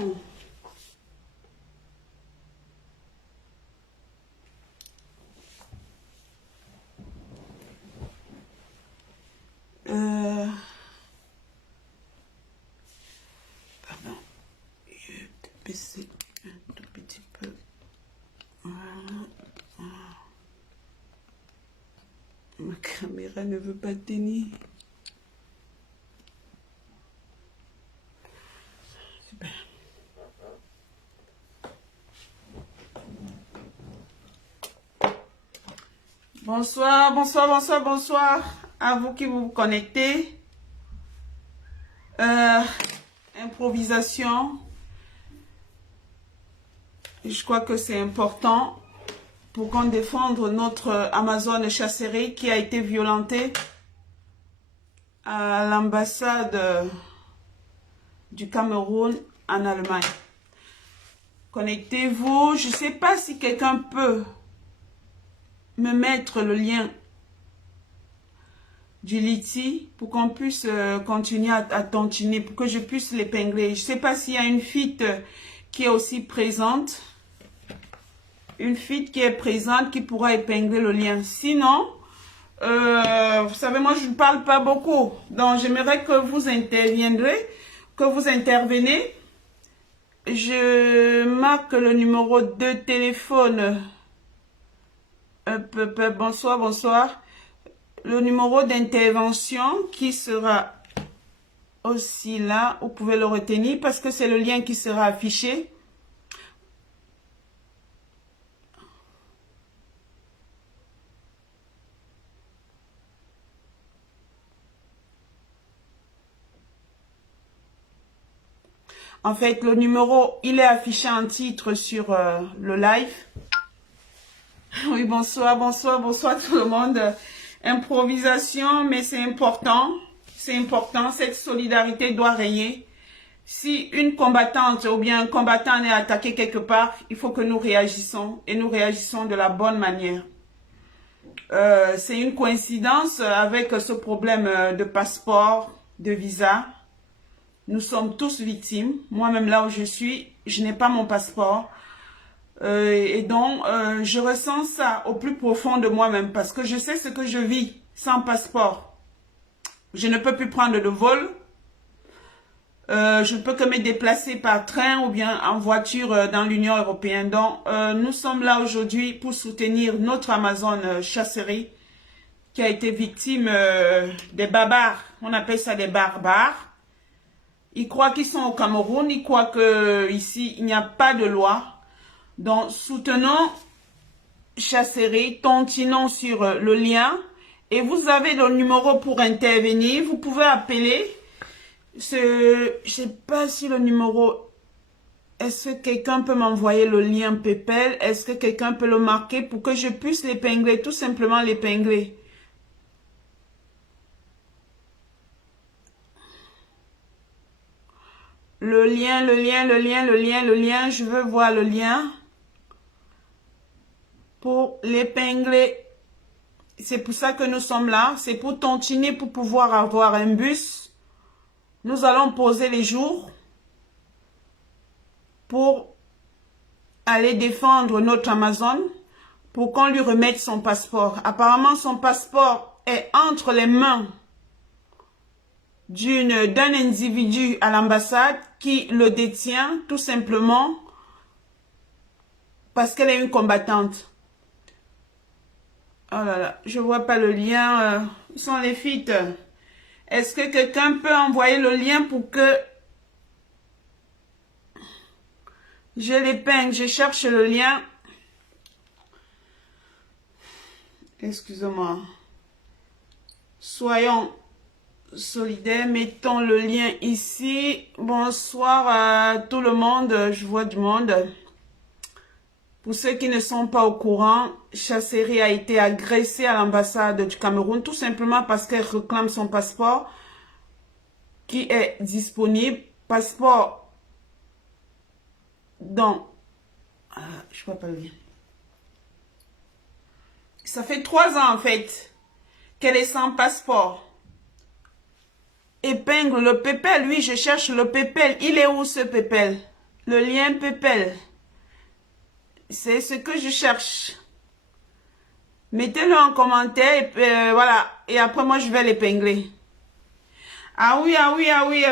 bon. Pardon. Je vais baisser un tout petit peu. Voilà. Ma caméra ne veut pas tenir. Super. Bonsoir, bonsoir, bonsoir, bonsoir à vous qui vous connectez. Improvisation. Je crois que c'est important pour qu'on défende notre Amazon chasserie qui a été violentée à l'ambassade du Cameroun en Allemagne. Connectez-vous. Je ne sais pas si quelqu'un peut me mettre le lien du Liti pour qu'on puisse continuer à tontiner, pour que je puisse l'épingler. Je ne sais pas s'il y a une fille qui est aussi présente. Une fille qui est présente qui pourra épingler le lien. Sinon, vous savez, moi je ne parle pas beaucoup. Donc j'aimerais que vous interviendrez, que vous intervenez. Je marque le numéro de téléphone. Bonsoir, bonsoir. Le numéro d'intervention qui sera aussi là. Vous pouvez le retenir parce que c'est le lien qui sera affiché. En fait, le numéro, il est affiché en titre sur le live. Oui, bonsoir, bonsoir, bonsoir tout le monde. Improvisation, mais c'est important. C'est important, cette solidarité doit régner. Si une combattante ou bien un combattant est attaqué quelque part, il faut que nous réagissons et nous réagissons de la bonne manière. C'est une coïncidence avec ce problème de passeport, de visa. Nous sommes tous victimes. Moi-même, là où je suis, je n'ai pas mon passeport. Et donc, je ressens ça au plus profond de moi-même parce que je sais ce que je vis sans passeport. Je ne peux plus prendre de vol. Je ne peux que me déplacer par train ou bien en voiture dans l'Union européenne. Donc, nous sommes là aujourd'hui pour soutenir notre Amazon chasserie qui a été victime des barbares. On appelle ça des barbares. Ils croient qu'ils sont au Cameroun, ils croient qu'ici, il n'y a pas de loi. Donc, soutenons Chasserie, tontinons sur le lien. Et vous avez le numéro pour intervenir. Vous pouvez appeler. Je ne sais pas si le numéro... Est-ce que quelqu'un peut m'envoyer le lien PayPal? Est-ce que quelqu'un peut le marquer pour que je puisse l'épingler? Tout simplement l'épingler. Le lien, je veux voir le lien pour l'épingler. C'est pour ça que nous sommes là. C'est pour tontiner, pour pouvoir avoir un bus. Nous allons poser les jours pour aller défendre notre Amazon pour qu'on lui remette son passeport. Apparemment, son passeport est entre les mains d'un individu à l'ambassade qui le détient tout simplement parce qu'elle est une combattante. Oh là là, je vois pas le lien. Où sont les filles? Est-ce que quelqu'un peut envoyer le lien pour que je l'épingle? Je cherche le lien. Excusez-moi. Soyons solidaires. Mettons le lien ici. Bonsoir à tout le monde. Je vois du monde. Pour ceux qui ne sont pas au courant, Chasserie a été agressée à l'ambassade du Cameroun tout simplement parce qu'elle réclame son passeport qui est disponible. Passeport dont... je ne vois pas le lien. Ça fait 3 ans en fait qu'elle est sans passeport. Épingle le PayPal. Oui, je cherche le PayPal. Il est où ce PayPal? Le lien PayPal. C'est ce que je cherche. Mettez-le en commentaire et voilà. Et après, moi, je vais l'épingler. Ah oui, ah oui, ah oui,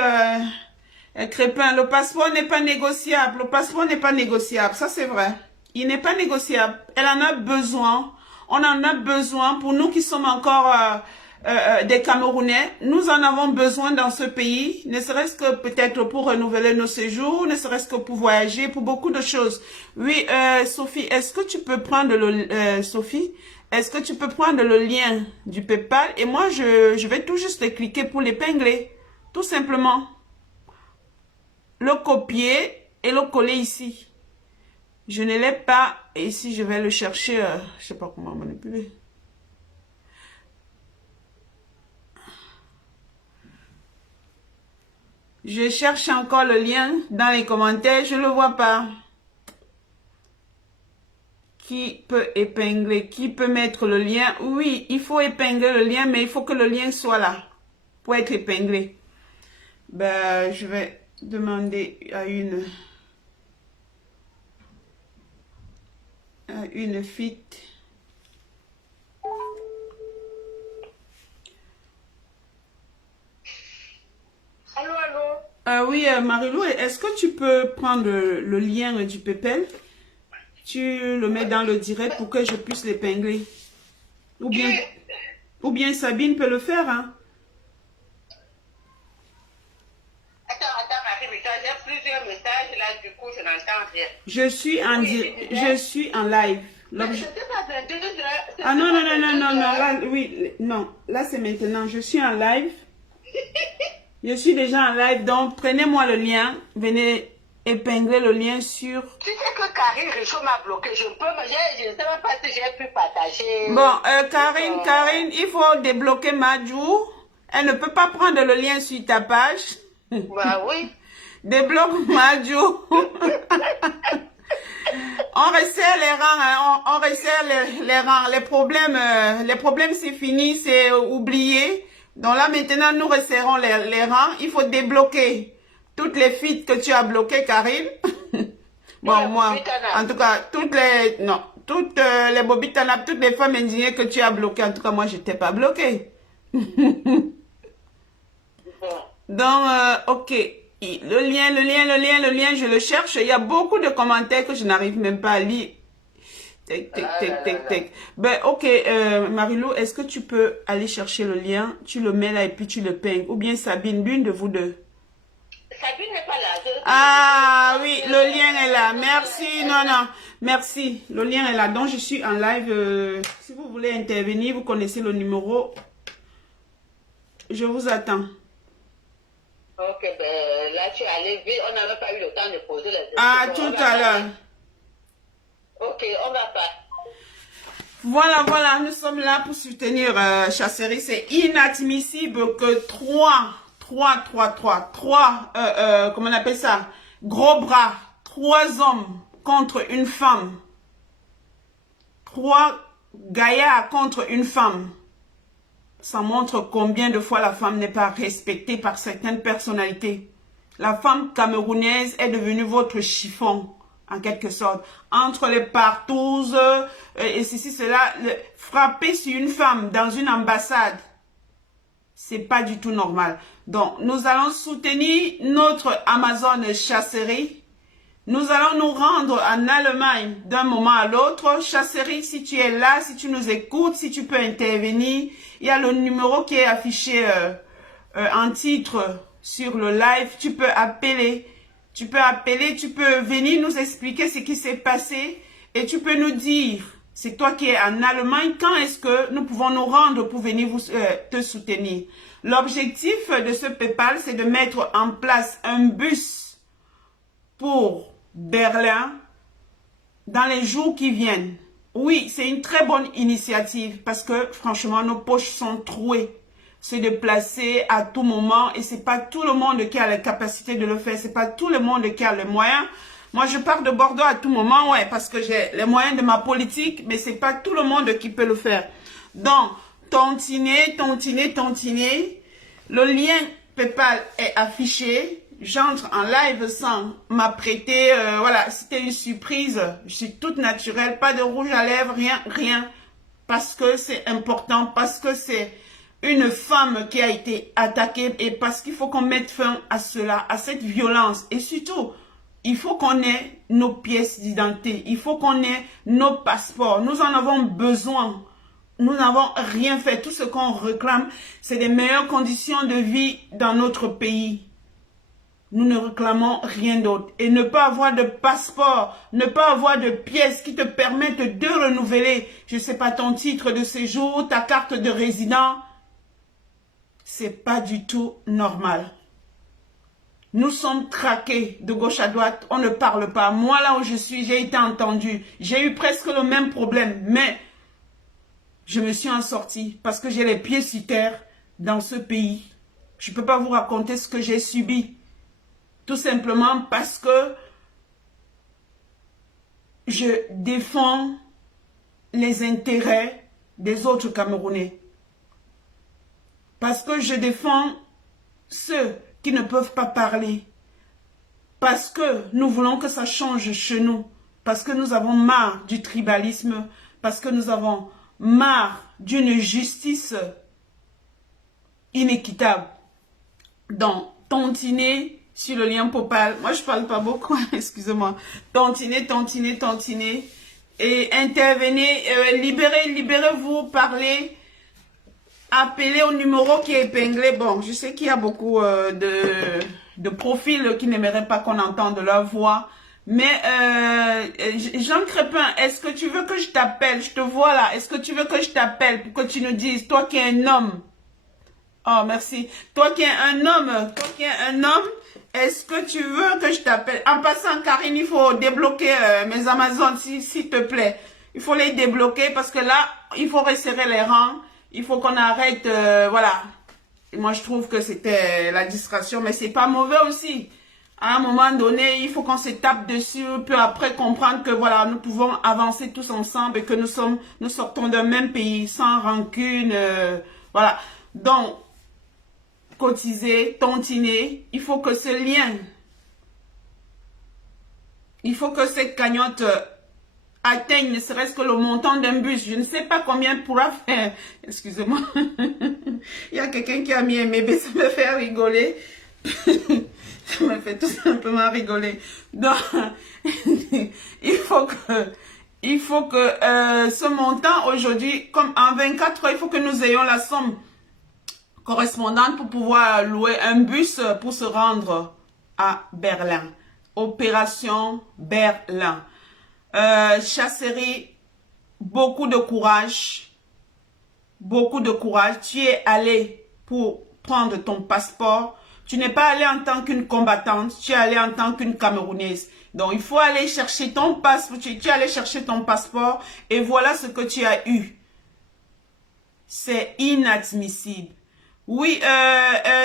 Crépin, le passeport n'est pas négociable. Le passeport n'est pas négociable. Ça, c'est vrai. Il n'est pas négociable. Elle en a besoin. On en a besoin pour nous qui sommes encore des Camerounais. Nous en avons besoin dans ce pays, ne serait-ce que peut-être pour renouveler nos séjours, ne serait-ce que pour voyager, pour beaucoup de choses. Oui, Sophie, est-ce que tu peux prendre le... Sophie, est-ce que tu peux prendre le lien du PayPal et moi, je vais tout juste cliquer pour l'épingler. Tout simplement. Le copier et le coller ici. Je ne l'ai pas. Et ici, je vais le chercher. Je sais pas comment manipuler. Je cherche encore le lien dans les commentaires. Je ne le vois pas. Qui peut épingler? Qui peut mettre le lien? Oui, il faut épingler le lien, mais il faut que le lien soit là pour être épinglé. Ben, je vais demander à une fit. Allô, allô? Oui, Marilou, est-ce que tu peux prendre le lien du PayPal? Tu le mets dans le direct pour que je puisse l'épingler. Ou bien Sabine peut le faire, hein? Attends, Marie, j'ai plusieurs messages là, du coup, je n'entends rien. Je suis en live. C'était pas 22 heures. Ah non, non, non, non, non, non, là, oui, non, là c'est maintenant, je suis en live. Je suis déjà en live, donc prenez-moi le lien, venez épingler le lien sur... Tu sais que Karine Richaud m'a bloqué, je ne sais même pas si j'ai pu partager. Bon, Karine, il faut débloquer Madjou. Elle ne peut pas prendre le lien sur ta page. Bah oui. Débloque Madjou. On resserre les rangs, hein, on resserre les rangs. Les problèmes c'est fini, c'est oublié. Donc là maintenant nous resserrons les rangs. Il faut débloquer toutes les feeds que tu as bloquées, Karine. Bon, moi, en tout cas, toutes les Bobitanap, toutes les femmes indignées que tu as bloquées, en tout cas moi je t'ai pas bloqué. Donc, ok. Le lien, je le cherche. Il y a beaucoup de commentaires que je n'arrive même pas à lire. Ben, ok, Marilou, est-ce que tu peux aller chercher le lien? Tu le mets là et puis tu le peignes. Ou bien Sabine, l'une de vous deux. Sabine n'est pas là. Ah oui, le lien est là. Merci, non, non. Merci, le lien est là. Donc, je suis en live. Si vous voulez intervenir, vous connaissez le numéro. Je vous attends. Ok, ben là tu es allé vite, on n'avait pas eu le temps de poser les questions. Ah, tout à l'heure. Ok, on va pas. Voilà, nous sommes là pour soutenir Chasserie. C'est inadmissible que trois, comment on appelle ça? Gros bras, 3 hommes contre une femme. 3 gaillards contre une femme. Ça montre combien de fois la femme n'est pas respectée par certaines personnalités. La femme camerounaise est devenue votre chiffon, en quelque sorte. Entre les partouzes et ceci, cela, frapper sur une femme dans une ambassade, c'est pas du tout normal. Donc, nous allons soutenir notre Amazon Chasserie. Nous allons nous rendre en Allemagne d'un moment à l'autre. Chasserie, si tu es là, si tu nous écoutes, si tu peux intervenir, il y a le numéro qui est affiché en titre sur le live. Tu peux appeler, tu peux venir nous expliquer ce qui s'est passé et tu peux nous dire, c'est toi qui es en Allemagne, quand est-ce que nous pouvons nous rendre pour venir te soutenir. L'objectif de ce PayPal, c'est de mettre en place un bus pour Berlin dans les jours qui viennent. Oui, c'est une très bonne initiative parce que franchement, nos poches sont trouées. Se déplacer à tout moment et c'est pas tout le monde qui a la capacité de le faire. C'est pas tout le monde qui a les moyens. Moi, je pars de Bordeaux à tout moment, ouais, parce que j'ai les moyens de ma politique, mais c'est pas tout le monde qui peut le faire. Donc, tontiner. Le lien PayPal est affiché. j'entre en live sans m'apprêter. Voilà, c'était une surprise. Je suis toute naturelle, pas de rouge à lèvres, rien, rien. Parce que c'est important, parce que c'est une femme qui a été attaquée et parce qu'il faut qu'on mette fin à cela, à cette violence. Et surtout, il faut qu'on ait nos pièces d'identité, il faut qu'on ait nos passeports. Nous en avons besoin. Nous n'avons rien fait. Tout ce qu'on réclame, c'est des meilleures conditions de vie dans notre pays. Nous ne réclamons rien d'autre. Et ne pas avoir de passeport, ne pas avoir de pièces qui te permettent de renouveler, je ne sais pas, ton titre de séjour, ta carte de résident, c'est pas du tout normal. Nous sommes traqués de gauche à droite, on ne parle pas. Moi, là où je suis, j'ai été entendu. J'ai eu presque le même problème, mais je me suis en sortie parce que j'ai les pieds sur terre dans ce pays. Je ne peux pas vous raconter ce que j'ai subi. Tout simplement parce que je défends les intérêts des autres Camerounais. Parce que je défends ceux qui ne peuvent pas parler. Parce que nous voulons que ça change chez nous. Parce que nous avons marre du tribalisme. Parce que nous avons marre d'une justice inéquitable. Donc, tontiner sur le lien Popal. Moi, je parle pas beaucoup, excusez-moi. Tontiner, tontiner, tontiner. Et intervenez, libérez-vous, parlez. Appelez au numéro qui est épinglé. Bon, je sais qu'il y a beaucoup de profils qui n'aimeraient pas qu'on entende leur voix. Mais Jean Crépin, est-ce que tu veux que je t'appelle? Je te vois là. Est-ce que tu veux que je t'appelle pour que tu nous dises, toi qui es un homme? Oh, merci. Toi qui es un homme, est-ce que tu veux que je t'appelle? En passant, Karine, il faut débloquer mes Amazones, s'il te plaît. Il faut les débloquer parce que là, il faut resserrer les rangs. Il faut qu'on arrête, voilà. Et moi, je trouve que c'était la distraction, mais c'est pas mauvais aussi. À un moment donné, il faut qu'on se tape dessus, puis après comprendre que voilà, nous pouvons avancer tous ensemble et que nous sortons d'un même pays, sans rancune, voilà. Donc, cotiser, tontiner, il faut que ce lien, il faut que cette cagnotte atteigne ne serait-ce que le montant d'un bus. Je ne sais pas combien pourra faire. Excusez-moi. Il y a quelqu'un qui a mis un bébé, ça me fait rigoler. Ça me fait tout simplement rigoler. Donc, il faut que ce montant aujourd'hui, comme en 24 heures, il faut que nous ayons la somme correspondante pour pouvoir louer un bus pour se rendre à Berlin. Opération Berlin. Chasserie, beaucoup de courage. Beaucoup de courage. Tu es allé pour prendre ton passeport. Tu n'es pas allé en tant qu'une combattante. Tu es allé en tant qu'une Camerounaise. Donc, il faut aller chercher ton passeport. Tu es allé chercher ton passeport. Et voilà ce que tu as eu. C'est inadmissible. Oui,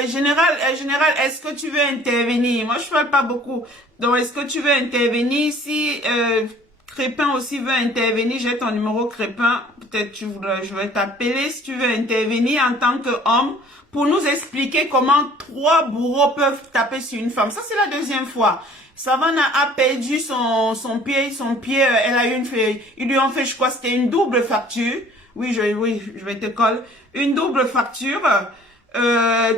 général, est-ce que tu veux intervenir? Moi, je parle pas beaucoup. Donc, est-ce que tu veux intervenir? Si Crépin aussi veut intervenir, j'ai ton numéro Crépin. Peut-être je vais t'appeler si tu veux intervenir en tant qu'homme pour nous expliquer comment 3 bourreaux peuvent taper sur une femme. Ça, c'est la deuxième fois. Savannah a perdu son pied, elle a eu ils lui ont fait, je crois, c'était une double fracture. Oui, je vais te coller. Une double fracture.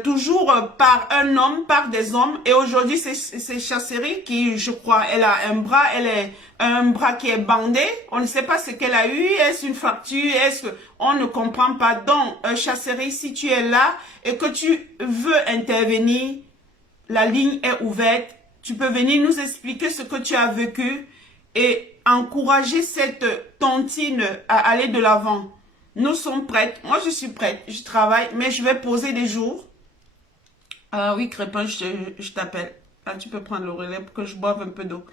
Toujours par un homme, par des hommes. Et aujourd'hui, c'est Chasserie qui, je crois, elle a un bras qui est bandé. On ne sait pas ce qu'elle a eu. Est-ce une fracture? On ne comprend pas. Donc, Chasserie, si tu es là et que tu veux intervenir, la ligne est ouverte. Tu peux venir nous expliquer ce que tu as vécu et encourager cette tontine à aller de l'avant. Nous sommes prêtes. Moi, je suis prête. Je travaille, mais je vais poser des jours. Oui, Crépin, je t'appelle. Là, tu peux prendre le relais pour que je boive un peu d'eau.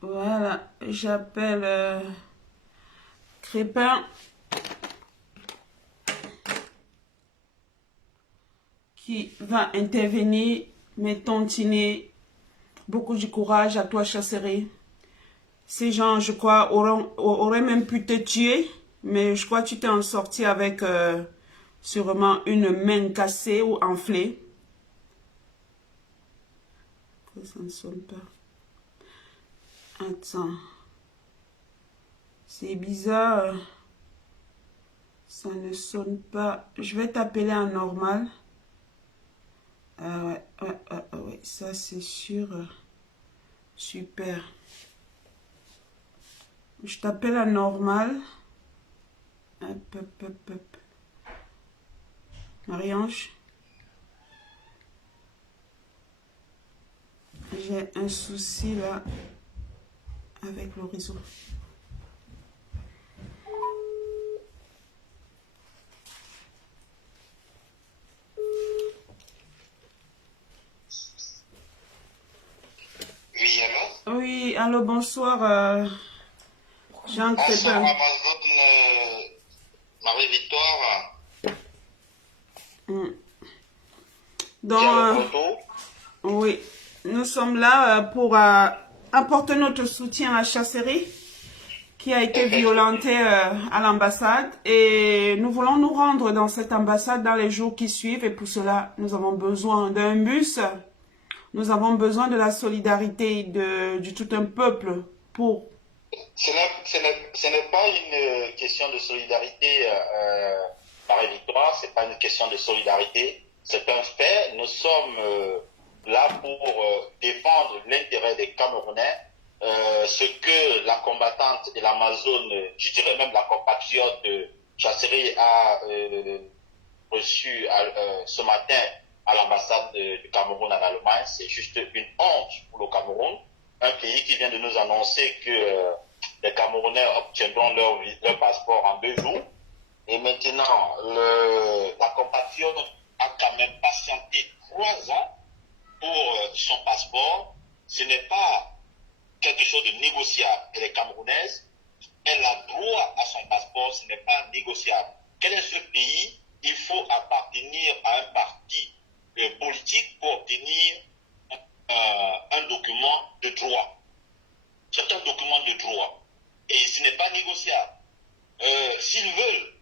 Voilà, j'appelle Crépin. Qui va intervenir, mais tontiner Beaucoup de courage à toi, Chasseré. Ces gens, je crois, auraient même pu te tuer, mais je crois que tu t'es en sorti avec sûrement une main cassée ou enflée. Ça ne sonne pas. Attends. C'est bizarre. Ça ne sonne pas. Je vais t'appeler en normal. Ouais, ça c'est sûr. Super. Je t'appelle en normal. Hop. Marie-Ange. J'ai un souci là avec le réseau. Oui, allô? Oui, allô, bonsoir. Jean Bonsoir, Crépin. Amazon Marie-Victoire. Donc, J'ai le retour. oui, nous sommes là pour apporter notre soutien à la Chasserie qui a été violentée à l'ambassade et nous voulons nous rendre dans cette ambassade dans les jours qui suivent et pour cela, nous avons besoin d'un bus. Nous avons besoin de la solidarité du tout un peuple pour... Ce n'est pas une question de solidarité, Marie-Victoire. Ce n'est pas une question de solidarité. C'est un fait. Nous sommes là pour défendre l'intérêt des Camerounais. Ce que la combattante de l'Amazone, je dirais même la compatriote Chasserie a reçu ce matin à l'ambassade du Cameroun en Allemagne, c'est juste une honte pour le Cameroun, un pays qui vient de nous annoncer que les Camerounais obtiendront leur passeport en 2 jours. Et maintenant, la compatriote a quand même patienté 3 ans pour son passeport. Ce n'est pas quelque chose de négociable. Elle est camerounaise, elle a droit à son passeport, ce n'est pas négociable. Quel est ce pays? Il faut appartenir à un parti politique pour obtenir un document de droit. C'est un document de droit. Et ce n'est pas négociable. S'ils veulent,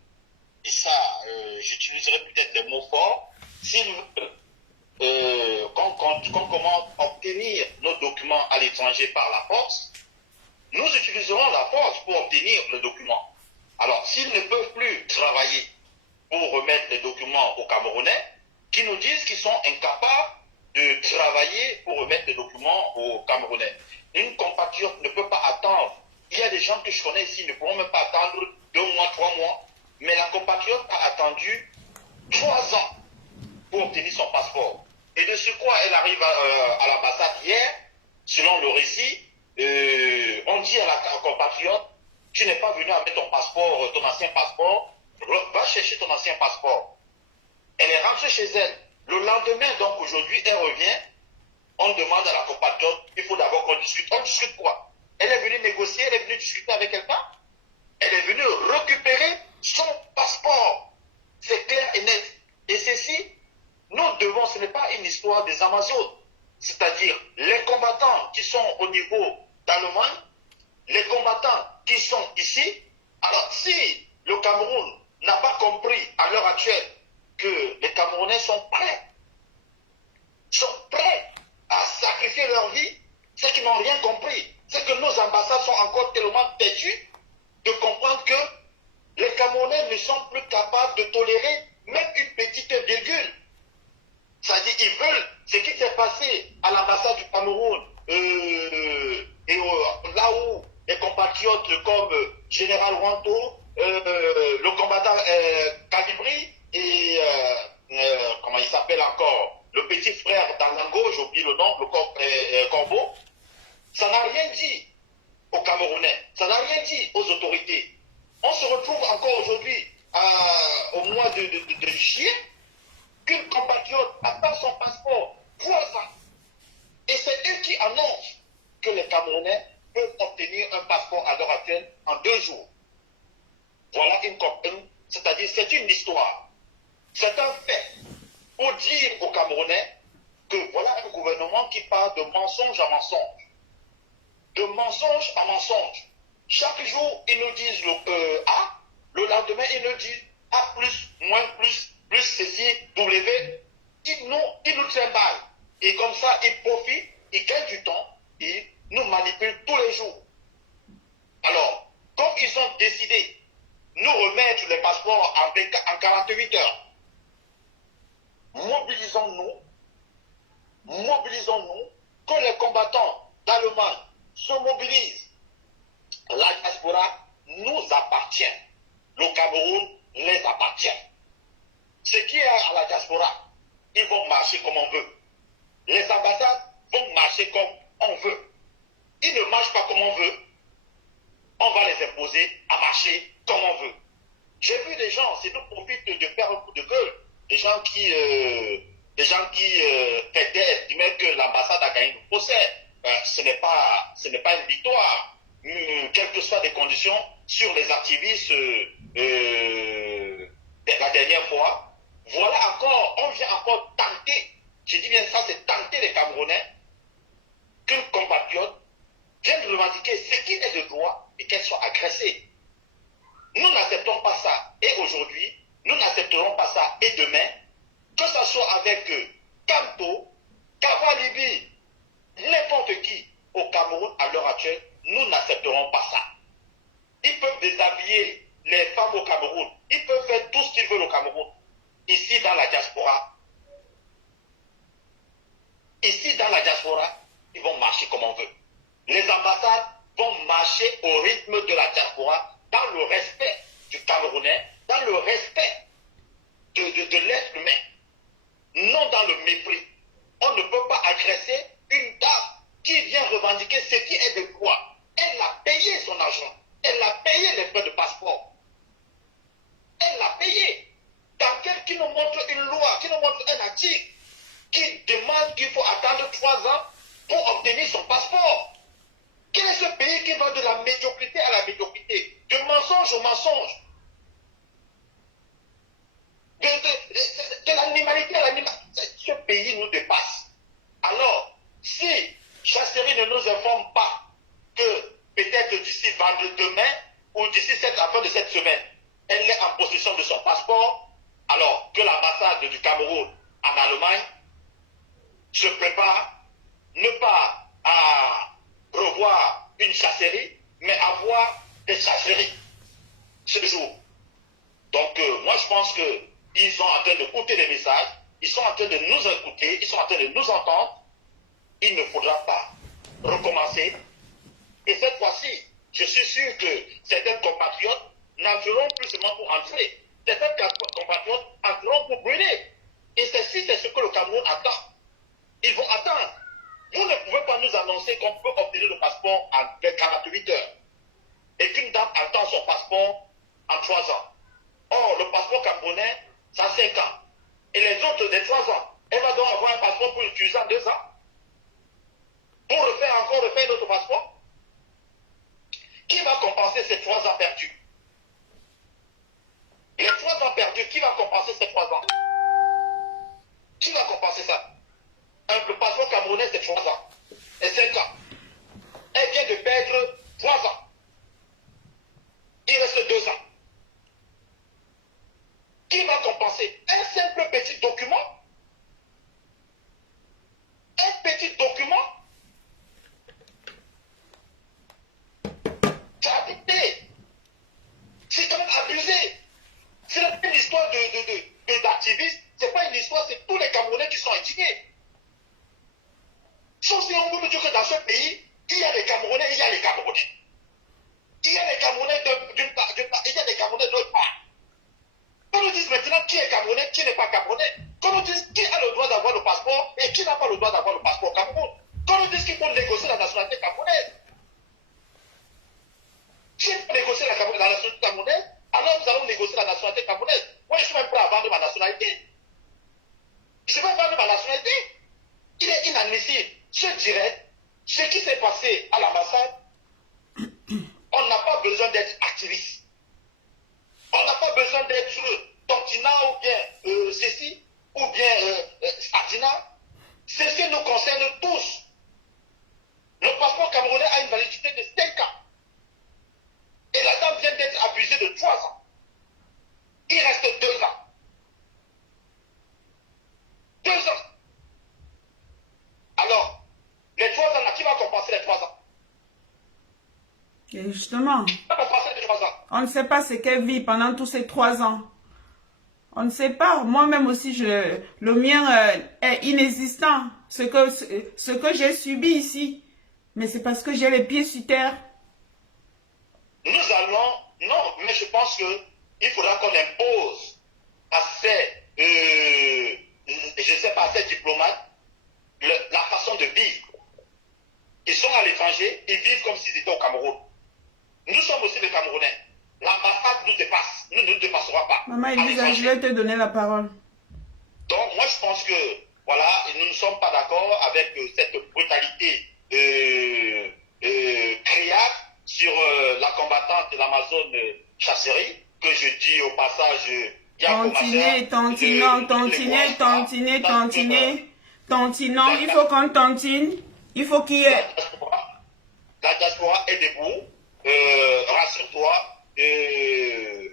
et ça, j'utiliserai peut-être les mots forts, s'ils veulent qu'on commence à obtenir nos documents à l'étranger par la force, nous utiliserons la force pour obtenir le document. Alors, s'ils ne peuvent plus travailler pour remettre les documents aux Camerounais, qui nous disent qu'ils sont incapables de travailler pour remettre les documents aux Camerounais. Une compatriote ne peut pas attendre. Il y a des gens que je connais ici qui ne pourront même pas attendre 2 mois, 3 mois. Mais la compatriote a attendu 3 ans pour obtenir son passeport. Et de ce quoi elle arrive à l'ambassade hier, selon le récit, on dit à la compatriote, tu n'es pas venu avec ton passeport, ton ancien passeport, va chercher ton ancien passeport. Elle est rentrée chez elle. Le lendemain, donc aujourd'hui, elle revient. On demande à la compatriote, il faut d'abord qu'on discute. On discute quoi? Elle est venue négocier, elle est venue discuter avec quelqu'un. Elle est venue récupérer son passeport. C'est clair et net. Et ceci, nous devons, ce n'est pas une histoire des Amazones. C'est-à-dire les combattants qui sont au niveau d'Allemagne, les combattants qui sont ici. Alors si le Cameroun n'a pas compris à l'heure actuelle que les Camerounais sont prêts à sacrifier leur vie, c'est qu'ils n'ont rien compris. C'est que nos ambassades sont encore tellement têtues de comprendre que les Camerounais ne sont plus capables de tolérer même une petite virgule. C'est-à-dire qu'ils veulent ce qui s'est passé à l'ambassade du Cameroun, là où les compatriotes comme Général Wanto, le combattant Kalibri et comment il s'appelle encore, le petit frère d'Anango, j'ai oublié le nom, le Corbeau, ça n'a rien dit aux Camerounais, ça n'a rien dit aux autorités. On se retrouve encore aujourd'hui au mois de juillet, qu'une compatriote attend son passeport 3 ans. Et c'est eux qui annoncent que les Camerounais peuvent obtenir un passeport à l'heure actuelle en 2 jours. Voilà c'est-à-dire c'est une histoire. C'est un fait pour dire aux Camerounais que voilà un gouvernement qui part de mensonge à mensonge. De mensonge à mensonge. Chaque jour, ils nous disent A, le lendemain, ils nous disent A plus, moins plus ceci, W. Ils nous trimballent. Et comme ça, ils profitent, ils gagnent du temps, ils nous manipulent tous les jours. Alors, comme ils ont décidé de nous remettre les passeports en 48 heures, mobilisons-nous, que les combattants d'Allemagne se mobilisent. La diaspora nous appartient. Le Cameroun les appartient. Ce qui est à la diaspora, ils vont marcher comme on veut. Les ambassades vont marcher comme on veut. Ils ne marchent pas comme on veut. On va les imposer à marcher comme on veut. J'ai vu des gens, c'est nous profite de faire un coup de gueule. Des gens qui estimaient que l'ambassade a gagné le procès. Ce n'est pas une victoire. Quelles que soient les conditions sur les activistes la dernière fois. Voilà encore, on vient encore tenter, je dis bien ça, c'est tenter les Camerounais qu'une compatriote vienne revendiquer ce qui est de droit et qu'elle soit agressée. Nous n'acceptons pas ça. Et aujourd'hui, nous n'accepterons pas ça. Et demain, que ce soit avec Kanto, Kawalibi, n'importe qui au Cameroun à l'heure actuelle, nous n'accepterons pas ça. Ils peuvent déshabiller les femmes au Cameroun. Ils peuvent faire tout ce qu'ils veulent au Cameroun. Ici dans la diaspora, ils vont marcher comme on veut. Les ambassades vont marcher au rythme de la diaspora, dans le respect du Camerounais, dans le respect de l'être humain, non dans le mépris. On ne peut pas agresser une dame qui vient revendiquer ce qui est de quoi. Elle a payé son argent, elle a payé les frais de passeport. Elle l'a payé. Dans quel qui nous montre une loi, qui nous montre un article qui demande qu'il faut attendre 3 ans pour obtenir son passeport. Quel est ce pays qui va de la médiocrité à la médiocrité, de mensonge au mensonge, de l'animalité à l'animalité? Ce pays nous dépasse. Alors, si Chasserie ne nous informe pas que peut-être d'ici demain ou d'ici la fin de cette semaine, elle est en possession de son passeport, alors que l'ambassade du Cameroun en Allemagne se prépare ne pas à revoir une chasserie, mais à voir des chasseries ce jour. Donc moi je pense qu'ils sont en train d'écouter les messages, ils sont en train de nous écouter, ils sont en train de nous entendre. Il ne faudra pas recommencer. Et cette fois-ci, je suis sûr que certains compatriotes n'entreront plus seulement pour entrer. Certains compatriotes entreront pour brûler. Et c'est ce que le Cameroun attend. Ils vont attendre. Vous ne pouvez pas nous annoncer qu'on peut obtenir le passeport en 48 heures. Et qu'une dame attend son passeport en 3 ans. Or, le passeport camerounais, ça a 5 ans. Et les autres, des 3 ans, elle va donc avoir un passeport pour l'utiliser en 2 ans. Pour refaire un autre passeport. Qui va compenser ces 3 ans perdus? Les 3 ans perdus, qui va compenser ces 3 ans? Qui va compenser ça? Le passeport camerounais, c'est 3 ans. Et 5 ans. Elle vient de perdre 3 ans. Il reste 2 ans. Qui va compenser? Un simple petit document? Un petit document? C'est abusé. C'est quand même abusé. C'est pas une histoire d'activistes. C'est pas une histoire, c'est tous les Camerounais qui sont indignés. Sauf si on veut me dire que dans ce pays, il y a les Camerounais, il y a les Camerounais. Et justement, Pourquoi passer de 3 ans? on ne sait pas ce qu'elle vit pendant tous ces 3 ans. On ne sait pas. Moi-même aussi, le mien est inexistant. Ce que j'ai subi ici. Mais c'est parce que j'ai les pieds sur terre. Nous allons, non, mais je pense que il faudra qu'on impose à ces, je sais pas, à ces diplomates la façon de vivre. Ils sont à l'étranger, ils vivent comme s'ils étaient au Cameroun. Nous sommes aussi des Camerounais. L'ambassade nous dépasse, nous ne nous dépasserons pas. Maman À Elisa, je l'étranger. vais te donner la parole. Donc, moi, je pense que, voilà, nous ne sommes pas d'accord avec cette brutalité criarde sur la combattante de l'Amazon chasserie, que je dis au passage, Tontiner, Tontinant, il faut qu'on tontine. Il faut qu'il y ait... La diaspora est debout. Rassure-toi.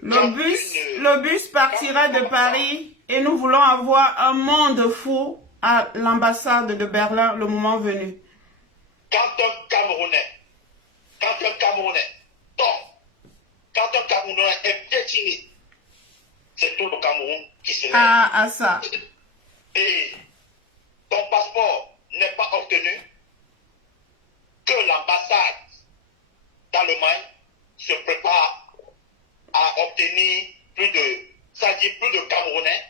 Le bus partira de Paris et nous voulons avoir un monde fou à l'ambassade de Berlin le moment venu. Quand un Camerounais tombe, quand un Camerounais est piétiné, c'est tout le Cameroun qui se lève. Ah, ça. Et ton passeport n'est pas obtenu, que l'ambassade d'Allemagne se prépare à obtenir plus de Camerounais.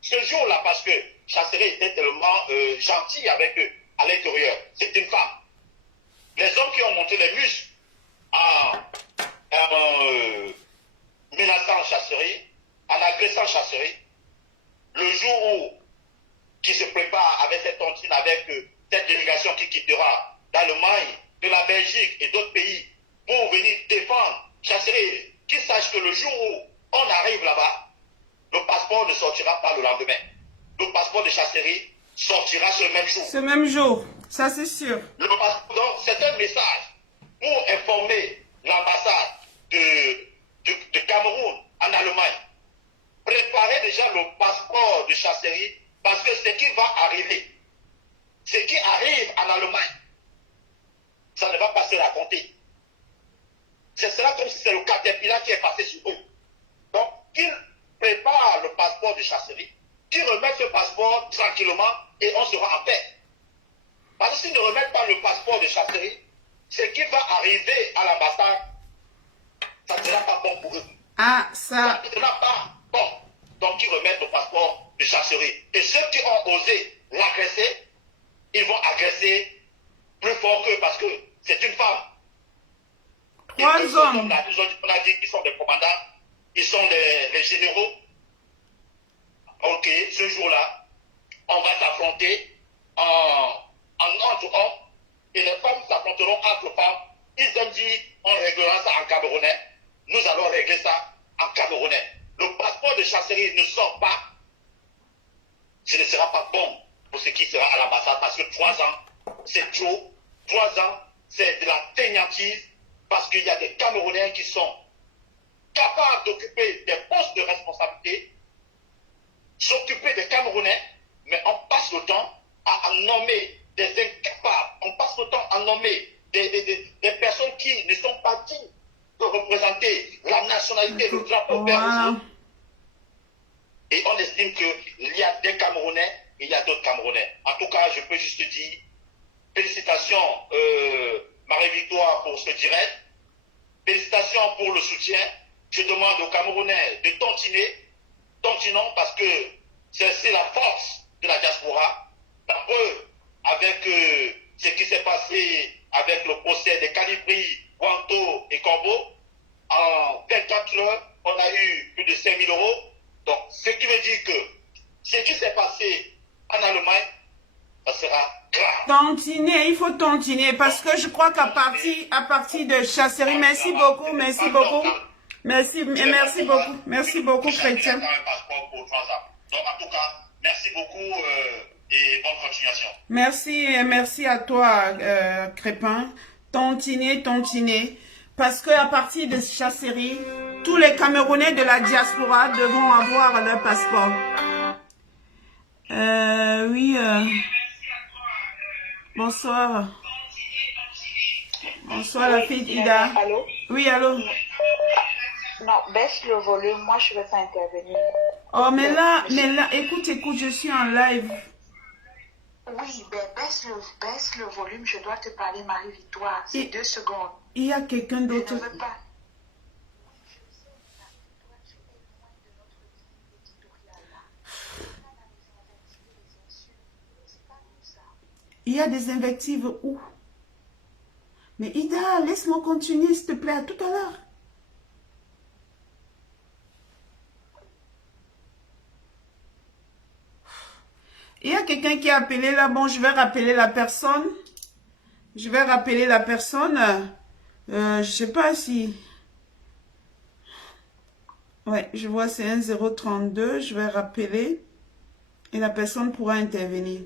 Ce jour-là, parce que Chasserie était tellement gentil avec eux à l'intérieur, c'est une femme. Les hommes qui ont monté les muscles en menaçant Chasserie, en agressant Chasserie, le jour où qui se prépare avec cette tontine, avec cette délégation qui quittera d'Allemagne, de la Belgique et d'autres pays pour venir défendre Chasserie, qu'ils sachent que le jour où on arrive là-bas, le passeport ne sortira pas le lendemain. Le passeport de Chasserie sortira ce même jour. Ce même jour, ça c'est sûr. Donc c'est un message pour informer l'ambassade de Cameroun en Allemagne. Préparez déjà le passeport de Chasserie parce que ce qui va arriver, ce qui arrive en Allemagne, ça ne va pas se raconter. Ce sera comme si c'est le caterpillar qui est passé sur eux. Donc, qu'ils préparent le passeport de Chasserie, qu'ils remettent ce passeport tranquillement et on sera en paix. Parce que s'ils ne remettent pas le passeport de Chasserie, ce qui va arriver à l'ambassade, ça ne sera pas bon pour eux. Ah, ça. Ça ne sera pas bon. Donc, ils remettent le passeport de Chasserie. Et ceux qui ont osé l'agresser, ils vont agresser plus fort qu'eux parce que c'est une femme. 3 hommes. On a dit qu'ils sont des commandants, ils sont des généraux. Ok, ce jour-là, on va s'affronter entre hommes et les femmes s'affronteront entre femmes. Ils ont dit, on réglera ça en camerounais. Nous allons régler ça en camerounais. Le passeport de Chasserie ne sort pas. Ce ne sera pas bon pour ce qui sera à l'ambassade parce que 3 ans, c'est trop. 3 ans, c'est de la fainéantise parce qu'il y a des Camerounais qui sont capables d'occuper des postes de responsabilité, s'occuper des Camerounais, mais on passe le temps à nommer des incapables, on passe le temps à nommer des personnes qui ne sont pas dignes de représenter la nationalité, le drapeau vert rouge. Et on estime qu'il y a des Camerounais et il y a d'autres Camerounais. En tout cas, je peux juste dire félicitations Marie-Victoire pour ce direct. Félicitations pour le soutien. Je demande aux Camerounais de tontinons parce que c'est la force de la diaspora. La preuve avec ce qui s'est passé avec le procès des Calibri, Guanto et Corbeau. En 24 heures, on a eu plus de 5 000 euros. Donc, ce qui veut dire que ce qui s'est passé en Allemagne, ça sera grave. Tontiner, il faut tontiner parce que je crois qu'à partir de Chasserie, merci beaucoup, merci beaucoup. Merci beaucoup, Chrétien. Donc, en tout cas, merci beaucoup et bonne continuation. Merci à toi, Crépin. Tontiner. Parce qu'à partir de Chasserie, tous les Camerounais de la diaspora devront avoir leur passeport. Oui. Bonsoir. Bonsoir la fille Ida. Allô? Oui, allô. Non, baisse le volume, moi je vais pas intervenir. Oh, mais là, écoute, je suis en live. Oui, ben baisse le volume, je dois te parler, Marie-Victoire. C'est 2 secondes. Il y a quelqu'un Je d'autre. ne veux pas. Il y a des invectives où? Mais Ida, laisse-moi continuer, s'il te plaît, à tout à l'heure. Il y a quelqu'un qui a appelé là. Bon, je vais rappeler la personne. Je vais rappeler la personne. Je sais pas si... Ouais, je vois c'est 1032. Je vais rappeler. Et la personne pourra intervenir.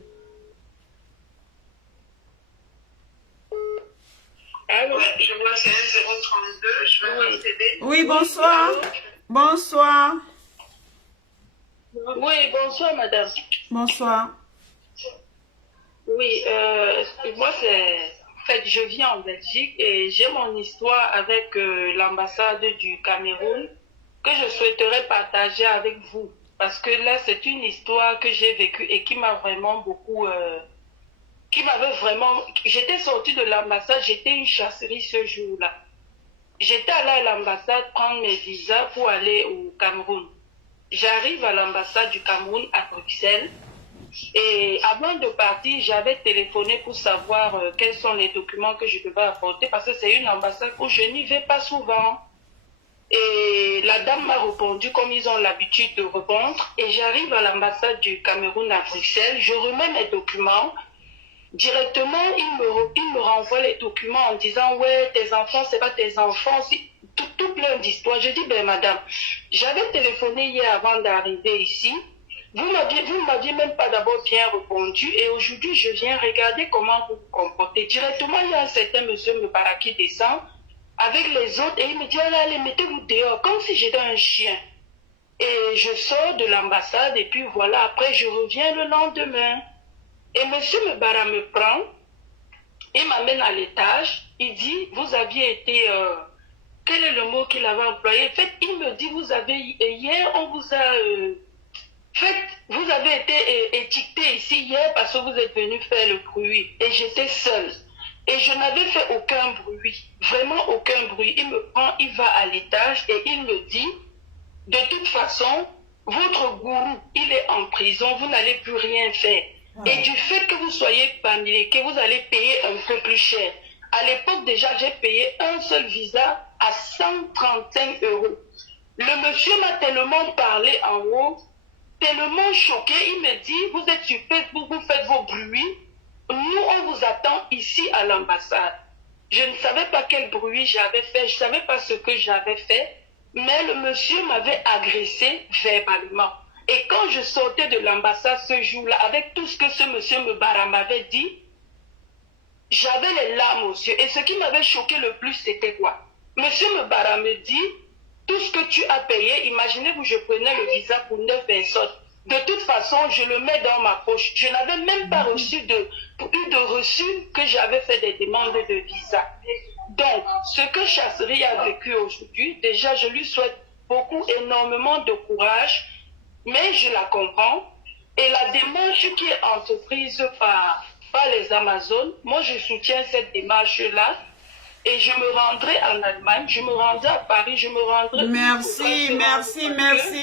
Allô? Je vois c'est 1032, je vais accéder. Oui, bonsoir. Bonsoir. Oui, bonsoir madame. Bonsoir. Oui, moi en fait, je vis en Belgique et j'ai mon histoire avec l'ambassade du Cameroun que je souhaiterais partager avec vous. Parce que là, c'est une histoire que j'ai vécue et qui m'a vraiment beaucoup... qui m'avait vraiment... J'étais sortie de l'ambassade, j'étais une chasserie ce jour-là. J'étais allée à l'ambassade prendre mes visas pour aller au Cameroun. J'arrive à l'ambassade du Cameroun à Bruxelles. Et avant de partir, j'avais téléphoné pour savoir quels sont les documents que je devais apporter parce que c'est une ambassade où je n'y vais pas souvent. Et la dame m'a répondu comme ils ont l'habitude de répondre. Et j'arrive à l'ambassade du Cameroun à Bruxelles, je remets mes documents. Directement, il me renvoie les documents en disant « Ouais, tes enfants, c'est pas tes enfants. » Tout plein d'histoires. Je dis « Ben madame, j'avais téléphoné hier avant d'arriver ici. Vous m'aviez même pas d'abord bien répondu et aujourd'hui je viens regarder comment vous vous comportez. » Directement, il y a un certain monsieur Mbara qui descend avec les autres et il me dit « Allez, mettez-vous dehors, comme si j'étais un chien. » Et je sors de l'ambassade et puis voilà, après je reviens le lendemain. Et monsieur Mbara me prend, il m'amène à l'étage, il dit « Vous aviez été... quel est le mot qu'il avait employé? En fait, il me dit « Vous avez... Hier, on vous a... vous avez été étiqueté ici hier parce que vous êtes venu faire le bruit. » Et j'étais seule. Et je n'avais fait aucun bruit. Vraiment aucun bruit. Il me prend, il va à l'étage et il me dit « De toute façon, votre gourou, il est en prison, vous n'allez plus rien faire. Et du fait que vous soyez parmi que vous allez payer un peu plus cher. » À l'époque, déjà, j'ai payé un seul visa à 135 €. Le monsieur m'a tellement parlé en haut, tellement choqué, il me dit, vous êtes sur Facebook, vous faites vos bruits. Nous, on vous attend ici à l'ambassade. Je ne savais pas quel bruit j'avais fait, je ne savais pas ce que j'avais fait, mais le monsieur m'avait agressé verbalement. Et quand je sortais de l'ambassade ce jour-là, avec tout ce que ce monsieur Mbara m'avait dit, j'avais les larmes aux yeux. Et ce qui m'avait choqué le plus, c'était quoi? Monsieur Mbara me dit, tout ce que tu as payé, imaginez-vous, je prenais le visa pour 9 personnes. De toute façon, je le mets dans ma poche. Je n'avais même pas reçu de reçu que j'avais fait des demandes de visa. Donc, ce que Chasserie a vécu aujourd'hui, déjà, je lui souhaite énormément de courage, mais je la comprends. Et la démarche qui est entreprise par les Amazones, moi, je soutiens cette démarche-là. Et je me rendrai en Allemagne, je me rendrai à Paris, je me rendrai...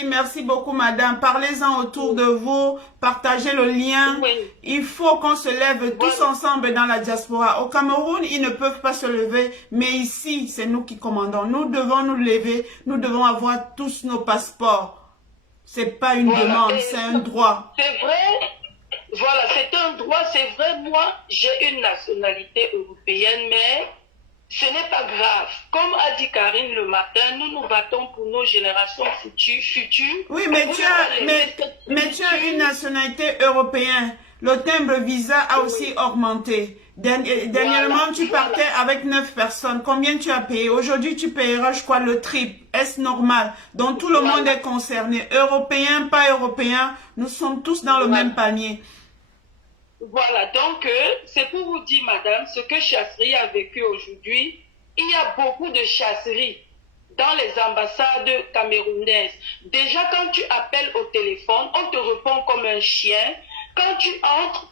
Merci beaucoup, madame. Parlez-en autour de vous, partagez le lien. Oui. Il faut qu'on se lève tous ensemble dans la diaspora. Au Cameroun, ils ne peuvent pas se lever, mais ici, c'est nous qui commandons. Nous devons nous lever, nous devons avoir tous nos passeports. C'est pas une demande, c'est un droit. C'est vrai, voilà, c'est un droit, c'est vrai. Moi, j'ai une nationalité européenne, mais... ce n'est pas grave. Comme a dit Karine le matin, nous nous battons pour nos générations futures. Oui, mais tu as une nationalité européenne. Le timbre visa a aussi augmenté. Dernièrement, tu partais avec 9 personnes. Combien tu as payé? Aujourd'hui, tu payeras, je crois, le triple. Est-ce normal? Donc, tout le monde est concerné. Européen, pas européen, nous sommes tous dans le même panier. Voilà, donc c'est pour vous dire, madame, ce que Chasserie a vécu aujourd'hui. Il y a beaucoup de chasseries dans les ambassades camerounaises. Déjà, quand tu appelles au téléphone, on te répond comme un chien. Quand tu entres,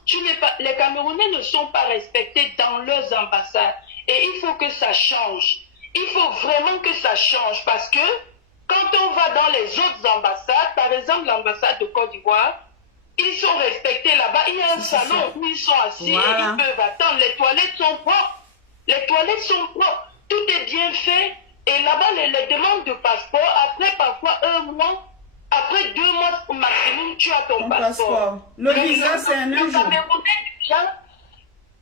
les Camerounais ne sont pas respectés dans leurs ambassades. Et il faut que ça change. Il faut vraiment que ça change parce que quand on va dans les autres ambassades, par exemple l'ambassade de Côte d'Ivoire, ils sont respectés là-bas. Il y a un salon où ils sont assis et ils peuvent attendre. Les toilettes sont propres. Les toilettes sont propres. Tout est bien fait. Et là-bas, les demandes de passeport, après parfois 1 mois, après 2 mois au maximum, tu as ton passeport. Le visa, c'est un jour.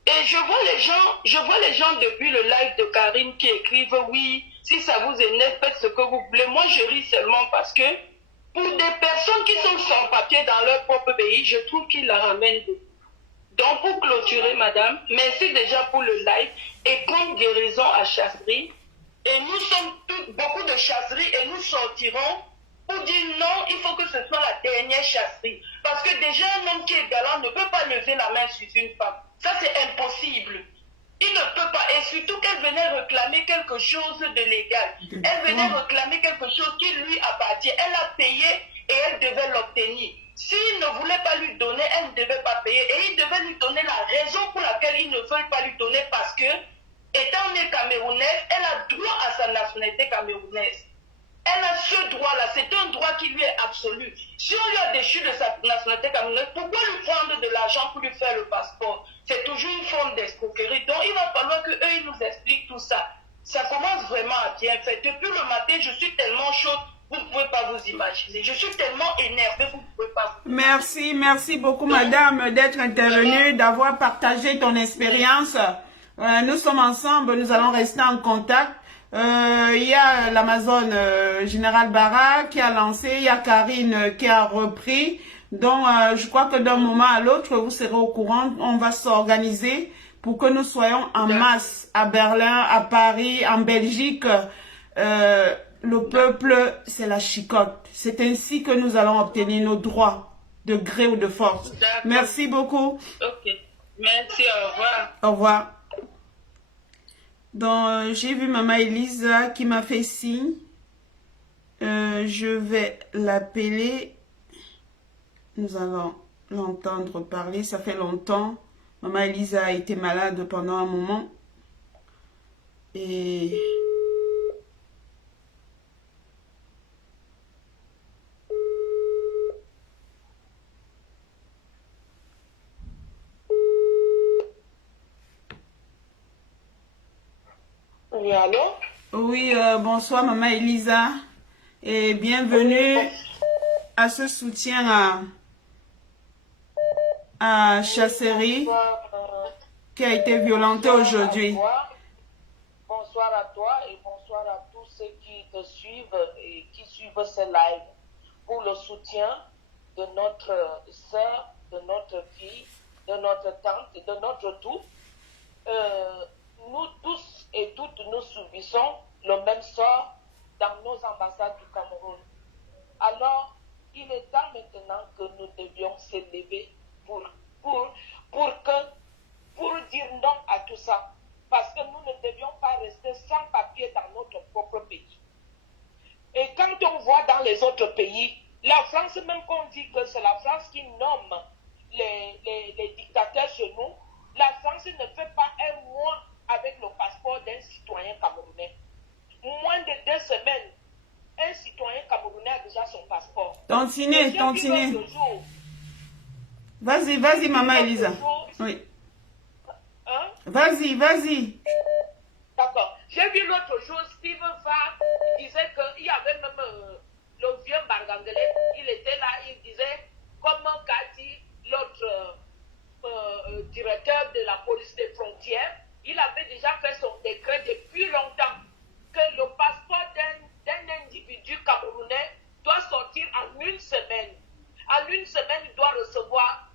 Et je vois les gens depuis le live de Karine qui écrivent oui, si ça vous énerve, faites ce que vous voulez. Moi, je ris seulement parce que pour des personnes qui sont sans papier dans leur propre pays, je trouve qu'ils la ramènent. Donc, pour clôturer, madame, merci déjà pour le live et bonne guérison à Chasserie. Et nous sommes beaucoup de chasseries et nous sortirons pour dire non, il faut que ce soit la dernière chasserie. Parce que déjà, un homme qui est galant ne peut pas lever la main sur une femme. Ça, c'est impossible. Il ne peut pas. Et surtout qu'elle venait réclamer quelque chose de légal. Elle venait réclamer quelque chose qui lui appartient. Elle a payé et elle devait l'obtenir. S'il ne voulait pas lui donner, elle ne devait pas payer. Et il devait lui donner la raison pour laquelle il ne veut pas lui donner parce que, étant née camerounaise, elle a droit à sa nationalité camerounaise. Elle a ce droit-là, c'est un droit qui lui est absolu. Si on lui a déchu de sa nationalité camerounaise, pourquoi lui prendre de l'argent pour lui faire le passeport? C'est toujours une forme d'escroquerie. Donc il va falloir qu'eux, ils nous expliquent tout ça. Ça commence vraiment à bien faire. Depuis le matin, je suis tellement chaude, vous ne pouvez pas vous imaginer. Je suis tellement énervée, vous ne pouvez pas vous imaginer. Merci beaucoup, madame, d'être intervenue, d'avoir partagé ton expérience. Nous sommes ensemble, nous allons rester en contact. Il y a l'Amazon Général Barra qui a lancé, il y a Karine qui a repris. Donc, je crois que d'un moment à l'autre, vous serez au courant. On va s'organiser pour que nous soyons en masse à Berlin, à Paris, en Belgique. Le peuple, c'est la chicotte. C'est ainsi que nous allons obtenir nos droits, de gré ou de force. Merci beaucoup. Ok. Merci, au revoir. Au revoir. Donc, j'ai vu Maman Elisa qui m'a fait signe. Je vais l'appeler. Nous allons l'entendre parler. Ça fait longtemps. Maman Elisa a été malade pendant un moment. Et... Oui, allô? Oui, bonsoir Maman Elisa. Et bienvenue à ce soutien à Chasserie qui a été violenté aujourd'hui. Bonsoir à toi et bonsoir à tous ceux qui te suivent et qui suivent ce live pour le soutien de notre sœur, de notre fille, de notre tante, de notre tout. Nous tous et toutes, nous subissons le même sort dans nos ambassades du Cameroun. Alors, il est temps maintenant que nous devions s'élever pour dire non à tout ça. Parce que nous ne devions pas rester sans papier dans notre propre pays. Et quand on voit dans les autres pays, la France, même qu'on dit que c'est la France qui nomme les dictateurs chez nous, la France ne fait pas un mois avec le passeport d'un citoyen camerounais. Moins de 2 semaines, un citoyen camerounais a déjà son passeport. Tantinet. Vas-y, Maman Elisa. Oui. Hein? Vas-y. D'accord. J'ai vu l'autre jour, Steve Farr disait qu'il y avait même le vieux Bargangelé, il était là, il disait, comme qu'a dit l'autre directeur de la police des frontières, il avait déjà fait son décret depuis longtemps que le passeport d'un individu camerounais doit sortir en 1 semaine. En 1 semaine, il doit recevoir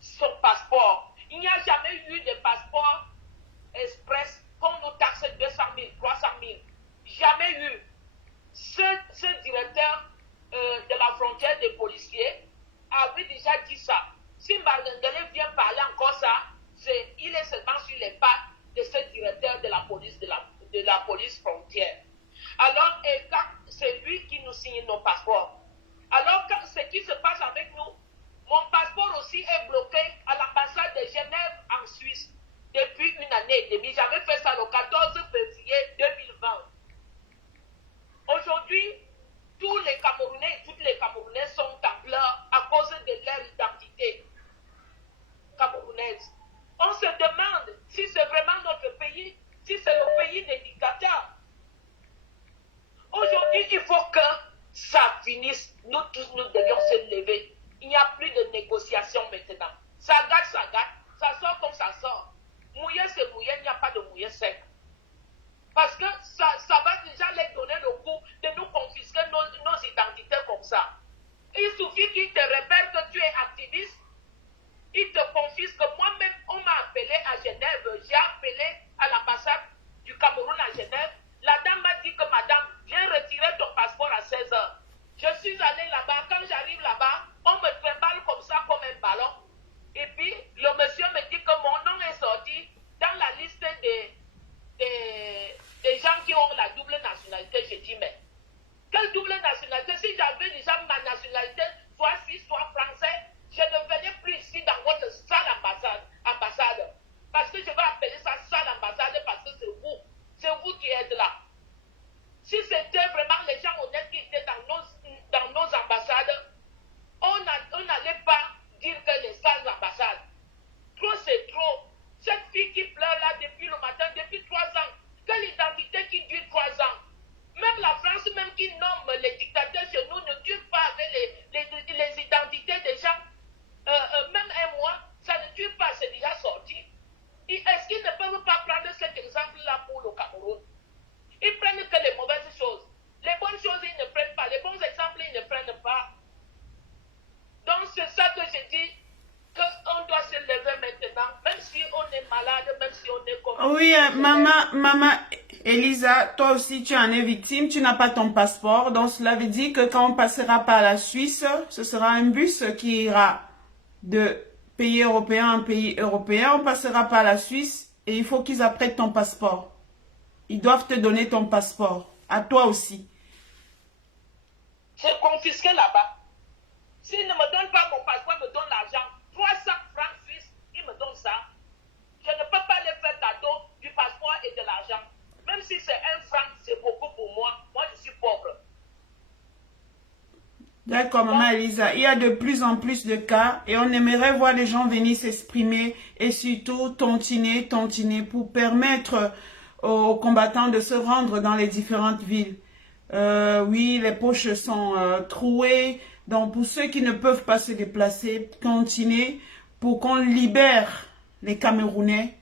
son passeport. Il n'y a jamais eu de passeport express qu'on nous taxe 200 000, 300 000. Jamais eu. Ce directeur de la frontière des policiers avait déjà dit ça. Si Mbalengele vient parler encore finisse, nous tous, nous devions se lever. Il n'y a plus de négociation maintenant. Ça gâte, ça sort comme ça sort. Mouiller, c'est mouiller, il n'y a pas de mouiller sec. Parce que ça va déjà les donner le coup de nous confisquer nos identités comme ça. Il suffit qu'ils te repèrent que tu es activiste, ils te confisquent. Moi-même, on m'a appelé à Genève, j'ai appelé à l'ambassade du Cameroun à Genève. La dame m'a dit que madame, viens retirer ton passeport à 16 heures. Je suis allée là-bas, quand j'arrive là-bas, on me trimballe comme ça, comme un ballon. Et puis, le monsieur me dit que mon nom est sorti dans la liste des gens qui ont la double nationalité. J'ai dit, mais quelle double nationalité? Si j'avais déjà ma nationalité, soit suisse, soit français, je ne venais plus ici dans votre sale ambassade. Parce que je vais appeler ça sale ambassade parce que c'est vous qui êtes là. Si c'était vraiment les gens honnêtes qui étaient dans nos ambassades, on n'allait pas dire que les sales ambassades. Trop, c'est trop. Cette fille qui pleure là depuis le matin, depuis 3 ans, quelle identité qui dure 3 ans? Même la France, même qui nomme les dictateurs chez nous, ne dure pas avec les identités des gens. Même un mois, ça ne dure pas, c'est déjà sorti. Est-ce qu'ils ne peuvent pas prendre cet exemple-là pour le Cameroun? Ils prennent que les mauvaises choses. Les bonnes choses, ils ne prennent pas. Les bons exemples, ils ne prennent pas. Donc, c'est ça que je dis, qu'on doit se lever maintenant, même si on est malade, même si on est comme... Oui, maman Elisa, toi aussi, tu en es victime. Tu n'as pas ton passeport. Donc, cela veut dire que quand on passera par la Suisse, ce sera un bus qui ira de pays européen en pays européen. On passera par la Suisse et il faut qu'ils apprêtent ton passeport. Ils doivent te donner ton passeport. À toi aussi. C'est confisqué là-bas. S'ils ne me donnent pas mon passeport, ils me donnent l'argent. 300 francs suisses, ils me donnent ça. Je ne peux pas les faire cadeau du passeport et de l'argent. Même si c'est 1 franc, c'est beaucoup pour moi. Moi, je suis pauvre. D'accord, maman Elisa. Il y a de plus en plus de cas et on aimerait voir les gens venir s'exprimer et surtout tontiner pour permettre aux combattants de se rendre dans les différentes villes. Oui, les poches sont trouées. Donc, pour ceux qui ne peuvent pas se déplacer, continuez pour qu'on libère les Camerounais,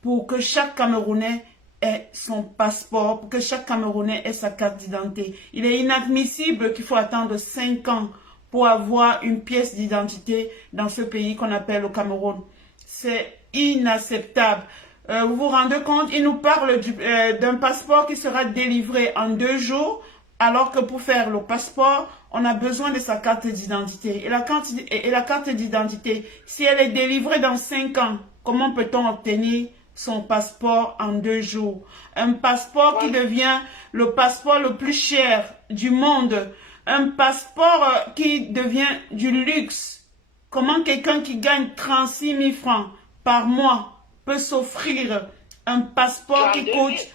pour que chaque Camerounais ait son passeport, pour que chaque Camerounais ait sa carte d'identité. Il est inadmissible qu'il faut attendre 5 ans pour avoir une pièce d'identité dans ce pays qu'on appelle le Cameroun. C'est inacceptable. Vous vous rendez compte, il nous parle d'un passeport qui sera délivré en 2 jours, alors que pour faire le passeport, on a besoin de sa carte d'identité. Et la carte d'identité, si elle est délivrée dans 5 ans, comment peut-on obtenir son passeport en 2 jours? Un passeport qui devient le passeport le plus cher du monde. Un passeport qui devient du luxe. Comment quelqu'un qui gagne 36 000 francs par mois peut s'offrir un passeport qui coûte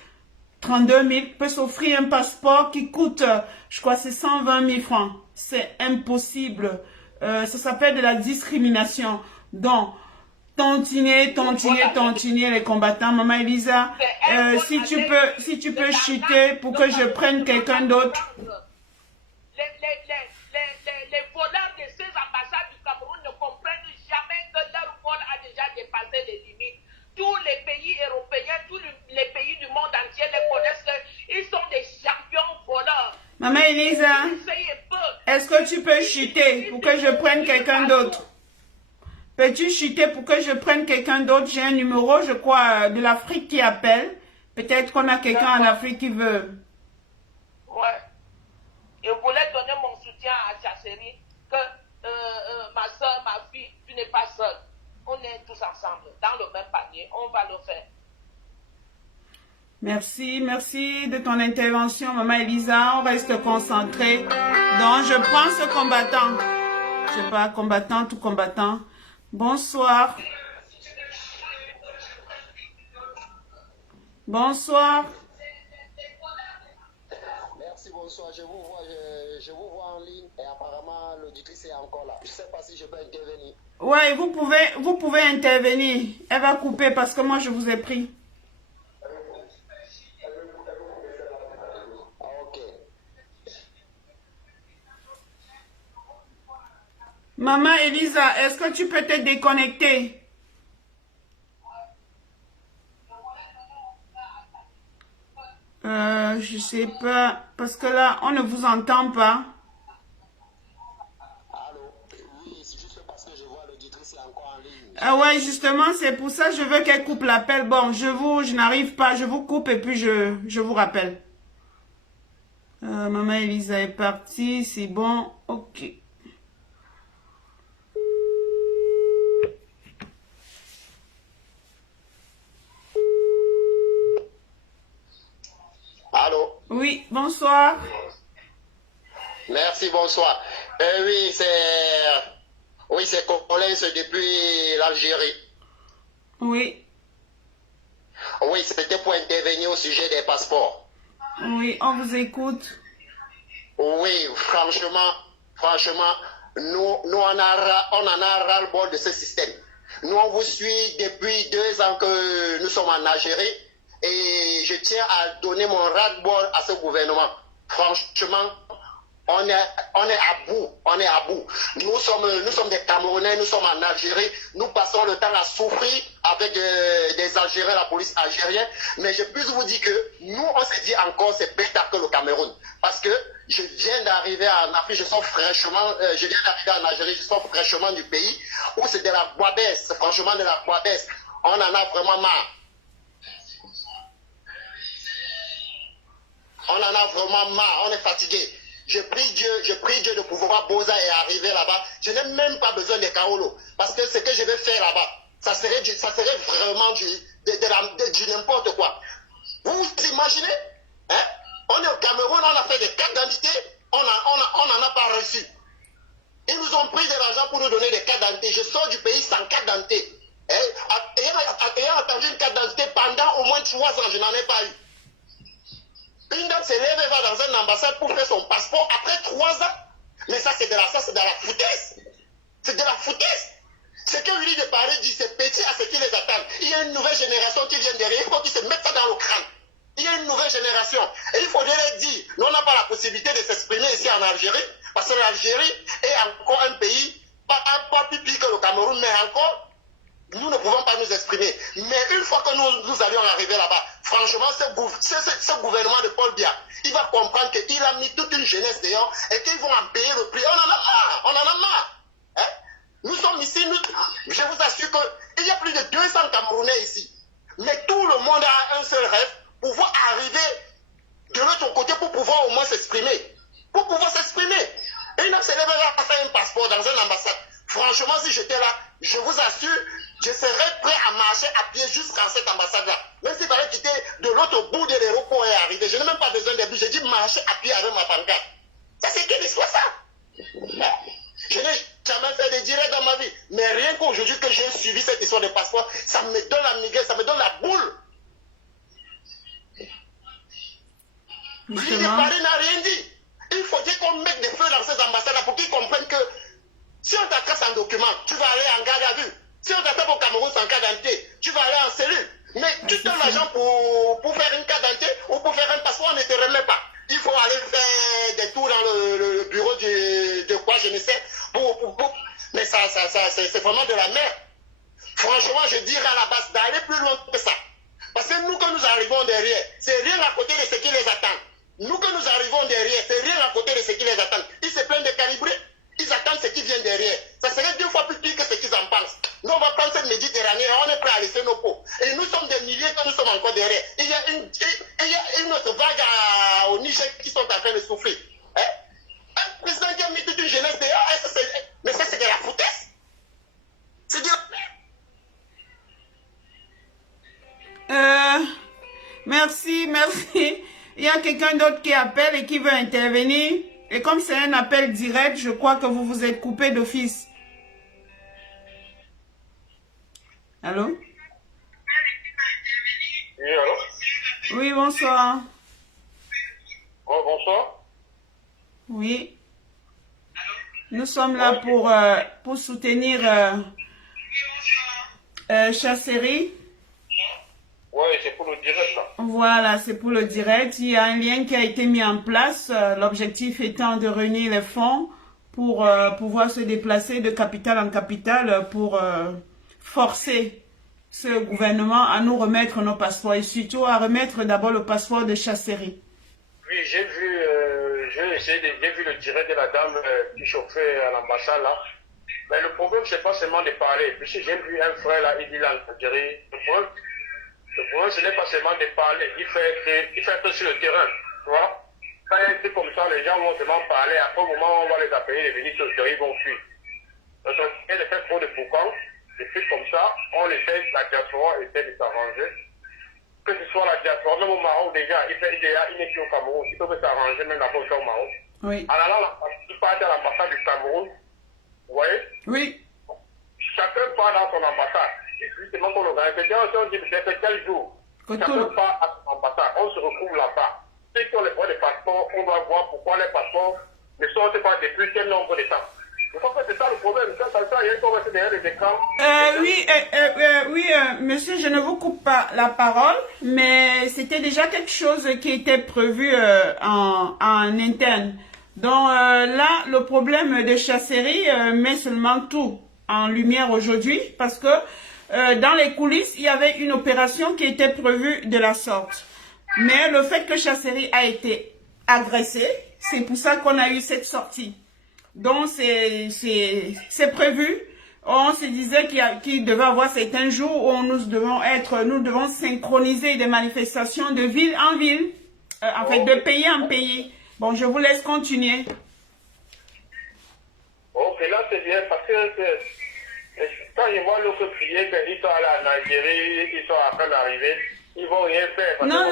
32 000, peut s'offrir un passeport qui coûte, je crois, c'est 120 000 francs. C'est impossible. Ça s'appelle de la discrimination. Donc, tontiner les combattants. Maman Elisa, si tu peux chuter pour que je prenne quelqu'un d'autre. Les voleurs de ces ambassades du Cameroun ne comprennent jamais que leur vol a déjà dépassé les limites. Tous les pays européens, tous les pays du monde entier les connaissent. Ils sont des champions voleurs. Maman Elisa, est-ce que tu peux chuter pour que je prenne quelqu'un d'autre? Peux-tu chuter pour que je prenne quelqu'un d'autre? J'ai un numéro, je crois, de l'Afrique qui appelle. Peut-être qu'on a quelqu'un en Afrique qui veut. Ouais. Je voulais donner mon soutien à Chasséry, que ma soeur, ma fille, tu n'es pas seule. On est tous ensemble, dans le même panier. On va le faire. Merci de ton intervention, maman Elisa. On reste concentré. Donc, je prends ce combattant. Je sais pas, combattant ou combattant. Bonsoir. Bonsoir. Merci, bonsoir. Je vous vois en ligne et apparemment l'auditrice est encore là. Je ne sais pas si je peux intervenir. Ouais, vous pouvez intervenir. Elle va couper parce que moi je vous ai pris. Ok. Maman Elisa, est-ce que tu peux te déconnecter? Je sais pas, parce que là, on ne vous entend pas. Allô? Oui, c'est juste parce que je vois l'auditrice est encore en ligne. Ah ouais, justement, c'est pour ça que je veux qu'elle coupe l'appel. Bon, je n'arrive pas, je vous coupe et puis je vous rappelle. Maman Elisa est partie, c'est bon, ok. Allô? Oui, bonsoir. Merci, bonsoir. Oui, c'est Colin depuis l'Algérie. Oui, Oui, c'était pour intervenir au sujet des passeports. oui, on vous écoute. Oui, franchement, nous on en a ras-le-bol de ce système. Nous, on vous suit depuis 2 ans que nous sommes en Algérie et je tiens à donner mon ras-le-bol à ce gouvernement. Franchement, on est à bout. Nous sommes des Camerounais, nous sommes en Algérie, nous passons le temps à souffrir avec des Algériens, la police algérienne, mais je peux vous dire que nous, on s'est dit encore, c'est pire que le Cameroun. Parce que je viens d'arriver en Afrique, je viens d'arriver en Algérie, je sors fraîchement du pays, où c'est de la boîte, franchement de la boîte. On en a vraiment marre. On en a vraiment marre, on est fatigué. Je prie Dieu de pouvoir Boza et arriver là-bas. Je n'ai même pas besoin de Kaolo. Parce que ce que je vais faire là-bas, ça serait vraiment du n'importe quoi. Vous vous imaginez, hein? On est au Cameroun, on a fait des cartes d'identité, on n'en a pas reçu. Ils nous ont pris de l'argent pour nous donner des cartes d'identité. Je sors du pays sans carte d'identité. Ayant attendu une carte d'identité pendant au moins 3 ans, je n'en ai pas eu. Une dame se lève et va dans une ambassade pour faire son passeport après 3 ans. Mais ça, c'est de la foutaise. C'est de la foutaise. Ce que Willy de Paris dit, c'est petit à ce qui les attend. Il y a une nouvelle génération qui vient derrière. Il faut qu'ils se mettent ça dans le crâne. Il y a une nouvelle génération. Et il faudrait leur dire, nous, on n'a pas la possibilité de s'exprimer ici en Algérie, parce que l'Algérie est encore un pays, pas plus pire que le Cameroun, mais encore, nous ne pouvons pas nous exprimer. Mais une fois que nous allions arriver là-bas, franchement, ce gouvernement de Paul Biya, il va comprendre qu'il a mis toute une jeunesse dehors et qu'ils vont en payer le prix. On en a marre. Hein? Nous sommes ici, je vous assure qu'il y a plus de 200 Camerounais ici. Mais tout le monde a un seul rêve, pouvoir arriver de l'autre côté pour pouvoir au moins s'exprimer. Pour pouvoir s'exprimer. Et une se lèvera à faire un passeport dans une ambassade. Franchement, si j'étais là, je vous assure, je serais prêt à marcher à pied jusqu'à cette ambassade-là. Même s'il fallait quitter de l'autre bout de l'aéroport et arriver. Je n'ai même pas besoin de bus. J'ai dit marcher à pied avec ma pancarte. Ça, c'est quelle histoire, ça? Je n'ai jamais fait de direct dans ma vie. Mais rien qu'aujourd'hui que j'ai suivi cette histoire de passeport, ça me donne la migraine, ça me donne la boule. L'île de Paris n'a rien dit. Il faudrait qu'on mette des feux dans ces ambassades-là pour qu'ils comprennent que si on t'attrape sans document, tu vas aller en garde à vue. Si on t'attrape au Cameroun sans carte d'identité, tu vas aller en cellule. Mais tu donnes l'argent pour faire une carte d'identité ou pour faire un passeport, on ne te remet pas. Il faut aller faire des tours dans le bureau de quoi, je ne sais. Mais ça c'est vraiment de la merde. Franchement, je dirais à la base d'aller plus loin que ça. Parce que nous, quand nous arrivons derrière, c'est rien à côté de ce qui les attend. Nous, quand nous arrivons derrière, c'est rien à côté de ce qui les attend. Ils se plaignent de calibrer. Ils attendent ce qui vient derrière. Ça serait 2 fois plus pire que ce qu'ils en pensent. Nous, on va prendre cette Méditerranée et on est prêt à laisser nos peaux. Et nous sommes des milliers quand nous sommes encore derrière. Il y a une autre vague au Niger qui sont en train de souffrir. Hein? Un président qui a mis toute une jeunesse dehors, mais ça, c'est de la foutaise. C'est de Merci. Il y a quelqu'un d'autre qui appelle et qui veut intervenir. Et comme c'est un appel direct, je crois que vous vous êtes coupé d'office. Allô? Oui, allô? Oui, bonsoir. Oh, bonsoir. Oui. Nous sommes là pour soutenir Chasserie. Oui, c'est pour le direct, là. Voilà, c'est pour le direct. Il y a un lien qui a été mis en place, l'objectif étant de réunir les fonds pour pouvoir se déplacer de capitale en capitale pour forcer ce gouvernement à nous remettre nos passeports et surtout à remettre d'abord le passeport de Chasserie. Oui, j'ai vu, j'ai vu le direct de la dame qui chauffait à l'ambassade là. Mais le problème, c'est pas seulement de parler. Puisque j'ai vu un frère là, il dit là, le problème, ce n'est pas seulement de parler. Il fait un peu sur le terrain, tu vois. Quand il y a un truc comme ça, les gens vont seulement parler. Après, au moment où on va les appeler, les venir sur le terrain, ils vont fuir. Donc, il y a fait trop de boucans, des trucs comme ça. On essaie, la diaspora essaie de s'arranger. Que ce soit la diaspora, même au Maroc déjà, il n'est plus au Cameroun. Il peut s'arranger même d'abord au Maroc. Oui. En allant, il part à l'ambassade du Cameroun. Vous voyez? Oui. Chacun part dans son ambassade. C'est justement qu'on organise. On dit c'est quel jour. Chacun part à son ambassade. On se retrouve là-bas. Ceux qui ont les droits de passeport, on doit voir pourquoi les passeports ne sortent pas depuis quel nombre de temps. Je crois que c'est ça le problème. Quand ça sert à rien qu'on reste derrière les écrans. Oui, monsieur, je ne vous coupe pas la parole, mais c'était déjà quelque chose qui était prévu en interne. Donc là, le problème de Chasserie met seulement tout en lumière aujourd'hui parce que dans les coulisses, il y avait une opération qui était prévue de la sorte. Mais le fait que Chasserie a été agressé, c'est pour ça qu'on a eu cette sortie. Donc c'est prévu. On se disait qu'il devait y avoir certains jours où nous devons synchroniser des manifestations de ville en ville, en fait de pays en pays. Bon, je vous laisse continuer. Ok, là c'est bien parce que quand je vois l'autre prier qu'ils sont allés en Algérie, ils sont en train d'arriver, ils vont rien faire. Non,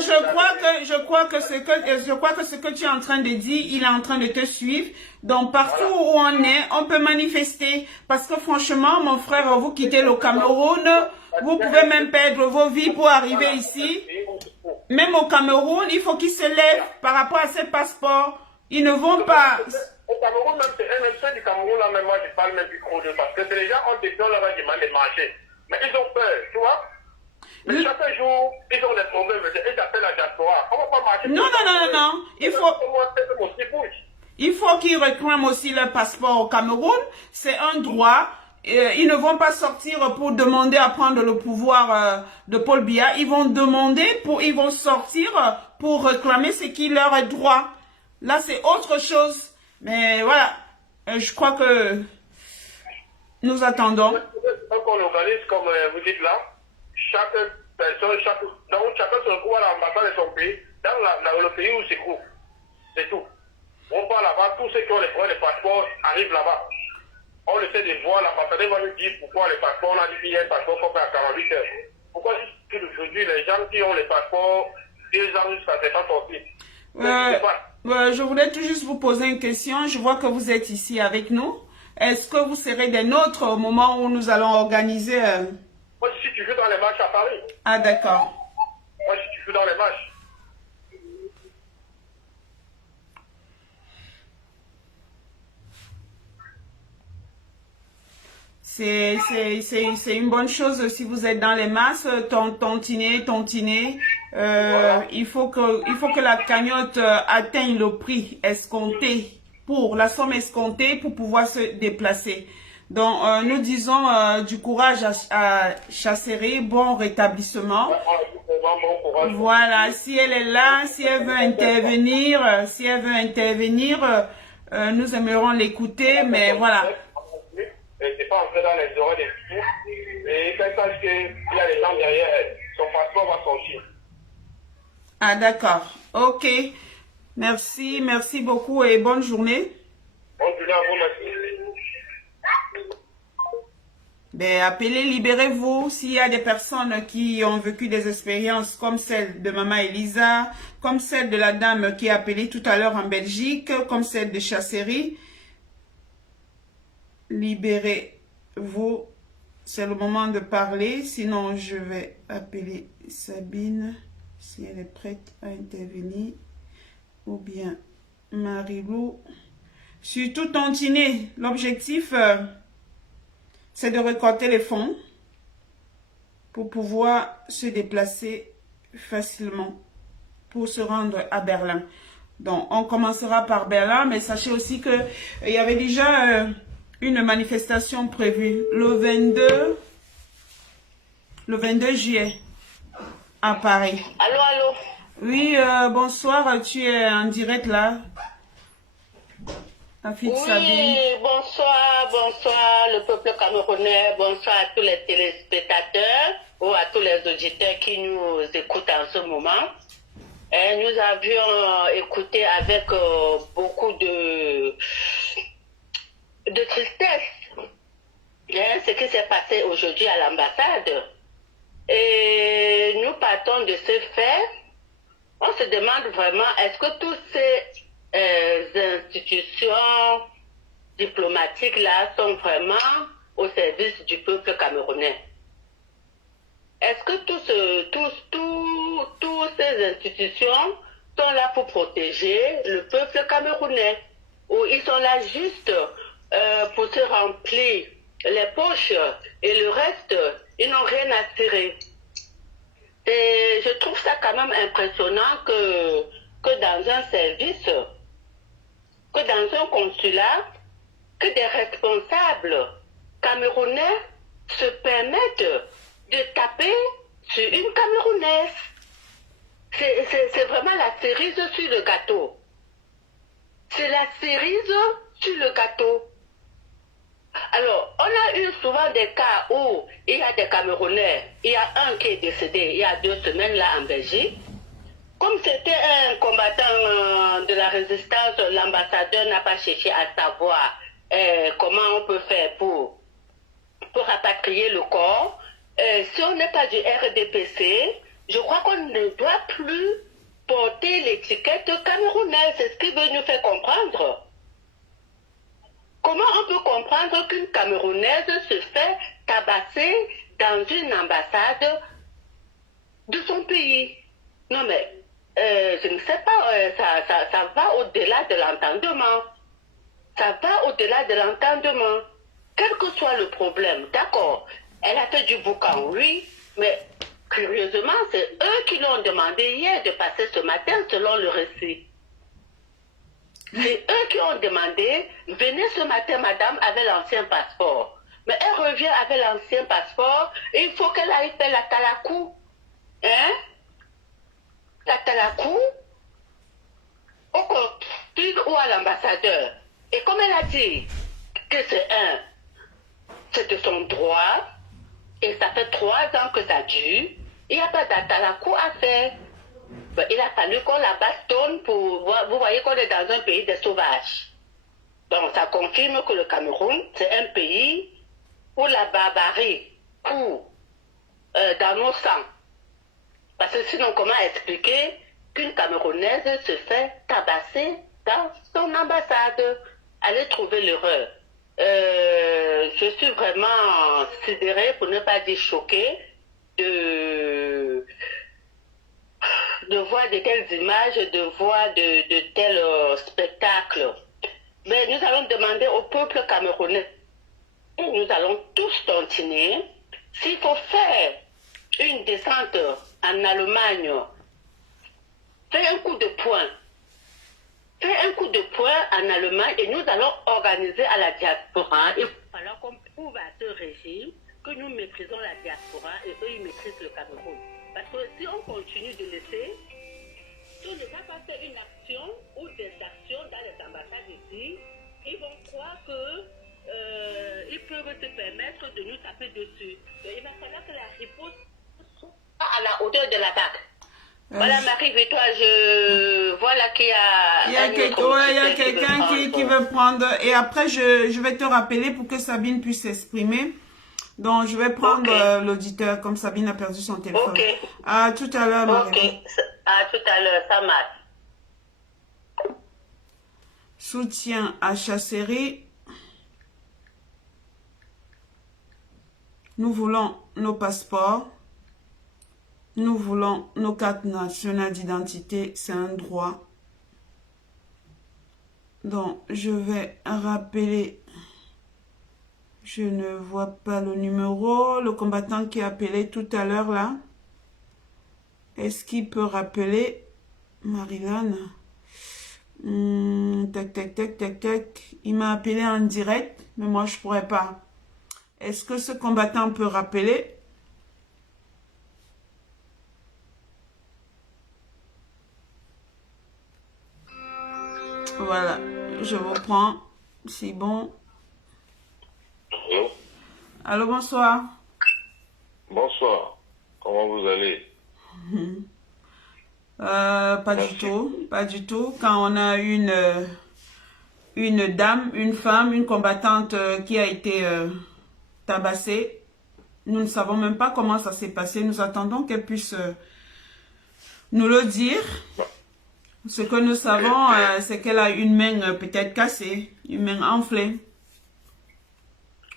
je crois que ce que tu es en train de dire, il est en train de te suivre. Donc partout où on est, on peut manifester. Parce que franchement, mon frère, vous quittez le Cameroun, vous pouvez même perdre vos vies pour arriver ici. Même au Cameroun, il faut qu'ils se lèvent par rapport à ces passeports. Ils ne vont pas... Au Cameroun, même c'est un médecin du Cameroun, là, même moi, je parle même plus trop d'eux, parce que c'est les gens ont des gens là-bas qui demandent de marcher. Mais ils ont peur, tu vois. Mais chaque jour, ils ont des problèmes. Ils appellent la diaspora. On ne va pas marcher. Non. Il faut qu'ils réclament aussi leur passeport au Cameroun. C'est un droit. Ils ne vont pas sortir pour demander à prendre le pouvoir de Paul Biya. Ils vont sortir pour réclamer ce qui leur est droit. Là, c'est autre chose. Mais voilà, je crois que nous attendons. Donc, on organise, comme vous dites là, chaque personne, donc chacun se retrouve à l'ambassade de son pays, dans le pays où il se trouve. C'est tout. On part là-bas, tous ceux qui ont les droits de passeport arrivent là-bas. On essaie de voir, l'ambassadeur va nous dire pourquoi les passeports, on a dit qu'il y a un passeport qu'on fait à 48 heures. Pourquoi aujourd'hui les gens qui ont les passeports, 2 ans jusqu'à ne pas sortir? Je voulais tout juste vous poser une question. Je vois que vous êtes ici avec nous. Est-ce que vous serez des nôtres au moment où nous allons organiser... Moi, je suis toujours dans les matchs à Paris. Ah, d'accord. Moi, je suis toujours dans les matchs. C'est une bonne chose si vous êtes dans les masses, tontiner. Voilà. Il faut que la cagnotte atteigne le prix escompté la somme escomptée pour pouvoir se déplacer. Donc, nous disons du courage à Chasserie, bon rétablissement. Voilà, si elle est là, si elle veut intervenir, nous aimerons l'écouter, mais voilà. C'est pas entrer dans les oreilles des fous. Et quand sache qu'il y a des gens derrière elle, son passeport va sortir. Ah, d'accord. Ok. Merci beaucoup et bonne journée. Bonne journée à vous, merci. Ben, appelez, libérez-vous. S'il y a des personnes qui ont vécu des expériences comme celle de Maman Elisa, comme celle de la dame qui a appelé tout à l'heure en Belgique, comme celle de Chasserie, libérez-vous. C'est le moment de parler. Sinon, je vais appeler Sabine si elle est prête à intervenir. Ou bien Marilou. Surtout tontiner. L'objectif, c'est de récolter les fonds pour pouvoir se déplacer facilement pour se rendre à Berlin. Donc, on commencera par Berlin, mais sachez aussi que il y avait déjà une manifestation prévue le 22 juillet à Paris. Allô, allô. Oui, bonsoir, tu es en direct là. La fille de Sabine. Oui, bonsoir, bonsoir le peuple camerounais, bonsoir à tous les téléspectateurs ou à tous les auditeurs qui nous écoutent en ce moment. Et nous avions écouté avec beaucoup de tristesse ce qui s'est passé aujourd'hui à l'ambassade. Et nous partons de ce fait. On se demande vraiment, est-ce que tous ces institutions diplomatiques-là sont vraiment au service du peuple camerounais? Est-ce que toutes ces institutions sont là pour protéger le peuple camerounais? Ou ils sont là juste pour se remplir les poches et le reste, ils n'ont rien à tirer? Et je trouve ça quand même impressionnant que dans un service, que dans un consulat, que des responsables camerounais se permettent de taper sur une Camerounaise. C'est vraiment la cerise sur le gâteau. C'est la cerise sur le gâteau. Alors, on a eu souvent des cas où il y a des Camerounais, il y a un qui est décédé il y a 2 semaines là en Belgique. Comme c'était un combattant de la résistance, l'ambassadeur n'a pas cherché à savoir comment on peut faire pour rapatrier le corps. Si on n'est pas du RDPC, je crois qu'on ne doit plus porter l'étiquette camerounaise. C'est ce qui veut nous faire comprendre. Comment on peut comprendre qu'une Camerounaise se fait tabasser dans une ambassade de son pays? Non mais, je ne sais pas, ça va au-delà de l'entendement. Ça va au-delà de l'entendement. Quel que soit le problème, d'accord, elle a fait du boucan, oui, mais curieusement, c'est eux qui l'ont demandé hier de passer ce matin selon le récit. C'est eux qui ont demandé, venez ce matin, madame, avec l'ancien passeport. Mais elle revient avec l'ancien passeport et il faut qu'elle aille faire la talakou. Hein? La talakou au consul ou à l'ambassadeur. Et comme elle a dit que c'est de son droit, et ça fait 3 ans que ça dure, il n'y a pas d'atalakou à faire. Ben, il a fallu qu'on la bastonne pour voir. Vous voyez qu'on est dans un pays de sauvages. Donc ça confirme que le Cameroun, c'est un pays où la barbarie court dans nos sangs. Parce que sinon, comment expliquer qu'une Camerounaise se fait tabasser dans son ambassade? Allez trouver l'erreur. Je suis vraiment sidérée, pour ne pas dire choquée, de voir de telles images, de voir de tels spectacles. Mais nous allons demander au peuple camerounais, nous allons tous tontiner, s'il faut faire une descente en Allemagne, fais un coup de poing. Fais un coup de poing en Allemagne et nous allons organiser à la diaspora. Il va falloir qu'on prouve à ce régime que nous méprisons la diaspora et eux, ils maîtrisent le Cameroun. Parce que si on continue de laisser, si on ne va pas faire une action ou des actions dans les ambassades ici, ils vont croire qu'ils peuvent se permettre de nous taper dessus. Mais il va falloir que la riposte soit à la hauteur de l'attaque. Voilà Marie-Victoire, je vois là qu'il y a... Il y a quelqu'un qui veut prendre... Et après, je vais te rappeler pour que Sabine puisse s'exprimer. Donc, je vais prendre l'auditeur, comme Sabine a perdu son téléphone. Okay. À tout à l'heure, Marie. Ok, à tout à l'heure, ça marche. Soutien à Chasserie. Nous voulons nos passeports. Nous voulons nos cartes nationales d'identité. C'est un droit. Donc, je vais rappeler... Je ne vois pas le numéro. Le combattant qui a appelé tout à l'heure là. Est-ce qu'il peut rappeler Marilyn? Tac. Il m'a appelé en direct, mais moi je pourrais pas. Est-ce que ce combattant peut rappeler? Voilà, je vous prends. C'est bon. Allô? Allô, bonsoir. Bonsoir. Comment vous allez? Pas du tout, pas du tout. Quand on a une dame, une femme, une combattante qui a été tabassée, nous ne savons même pas comment ça s'est passé. Nous attendons qu'elle puisse nous le dire. Ce que nous savons, c'est qu'elle a une main peut-être cassée, une main enflée.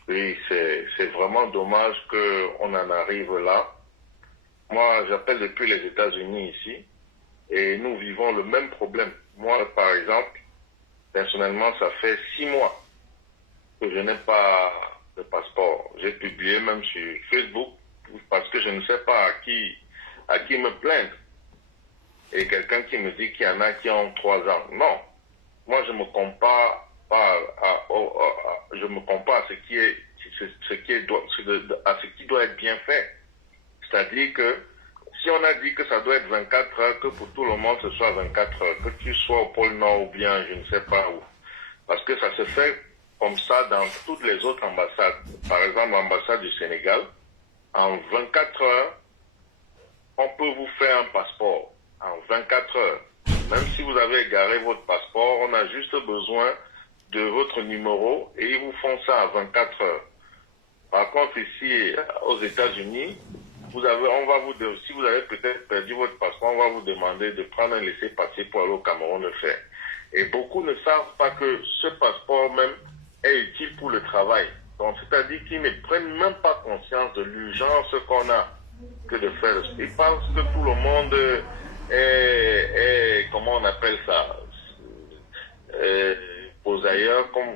Oui, c'est vraiment dommage qu'on en arrive là. Moi, j'appelle depuis les États-Unis ici et nous vivons le même problème. Moi, par exemple, personnellement, ça fait 6 mois que je n'ai pas de passeport. J'ai publié même sur Facebook parce que je ne sais pas à qui me plaindre. Et quelqu'un qui me dit qu'il y en a qui ont 3 ans. Non. Moi, je me compare pas je me compare à ce qui doit être bien fait. C'est-à-dire que si on a dit que ça doit être 24 heures, que pour tout le monde ce soit 24 heures, que tu sois au pôle Nord ou bien je ne sais pas où. Parce que ça se fait comme ça dans toutes les autres ambassades. Par exemple, l'ambassade du Sénégal, en 24 heures, on peut vous faire un passeport. En 24 heures. Même si vous avez égaré votre passeport, on a juste besoin de votre numéro et ils vous font ça à 24 heures. Par contre, ici, aux États-Unis, si vous avez peut-être perdu votre passeport, on va vous demander de prendre un laissez-passer pour aller au Cameroun le faire. Et beaucoup ne savent pas que ce passeport même est utile pour le travail. Donc, c'est-à-dire qu'ils ne prennent même pas conscience de l'urgence qu'on a que de faire. Ils pensent que tout le monde est comment on appelle ça, posailleurs, comme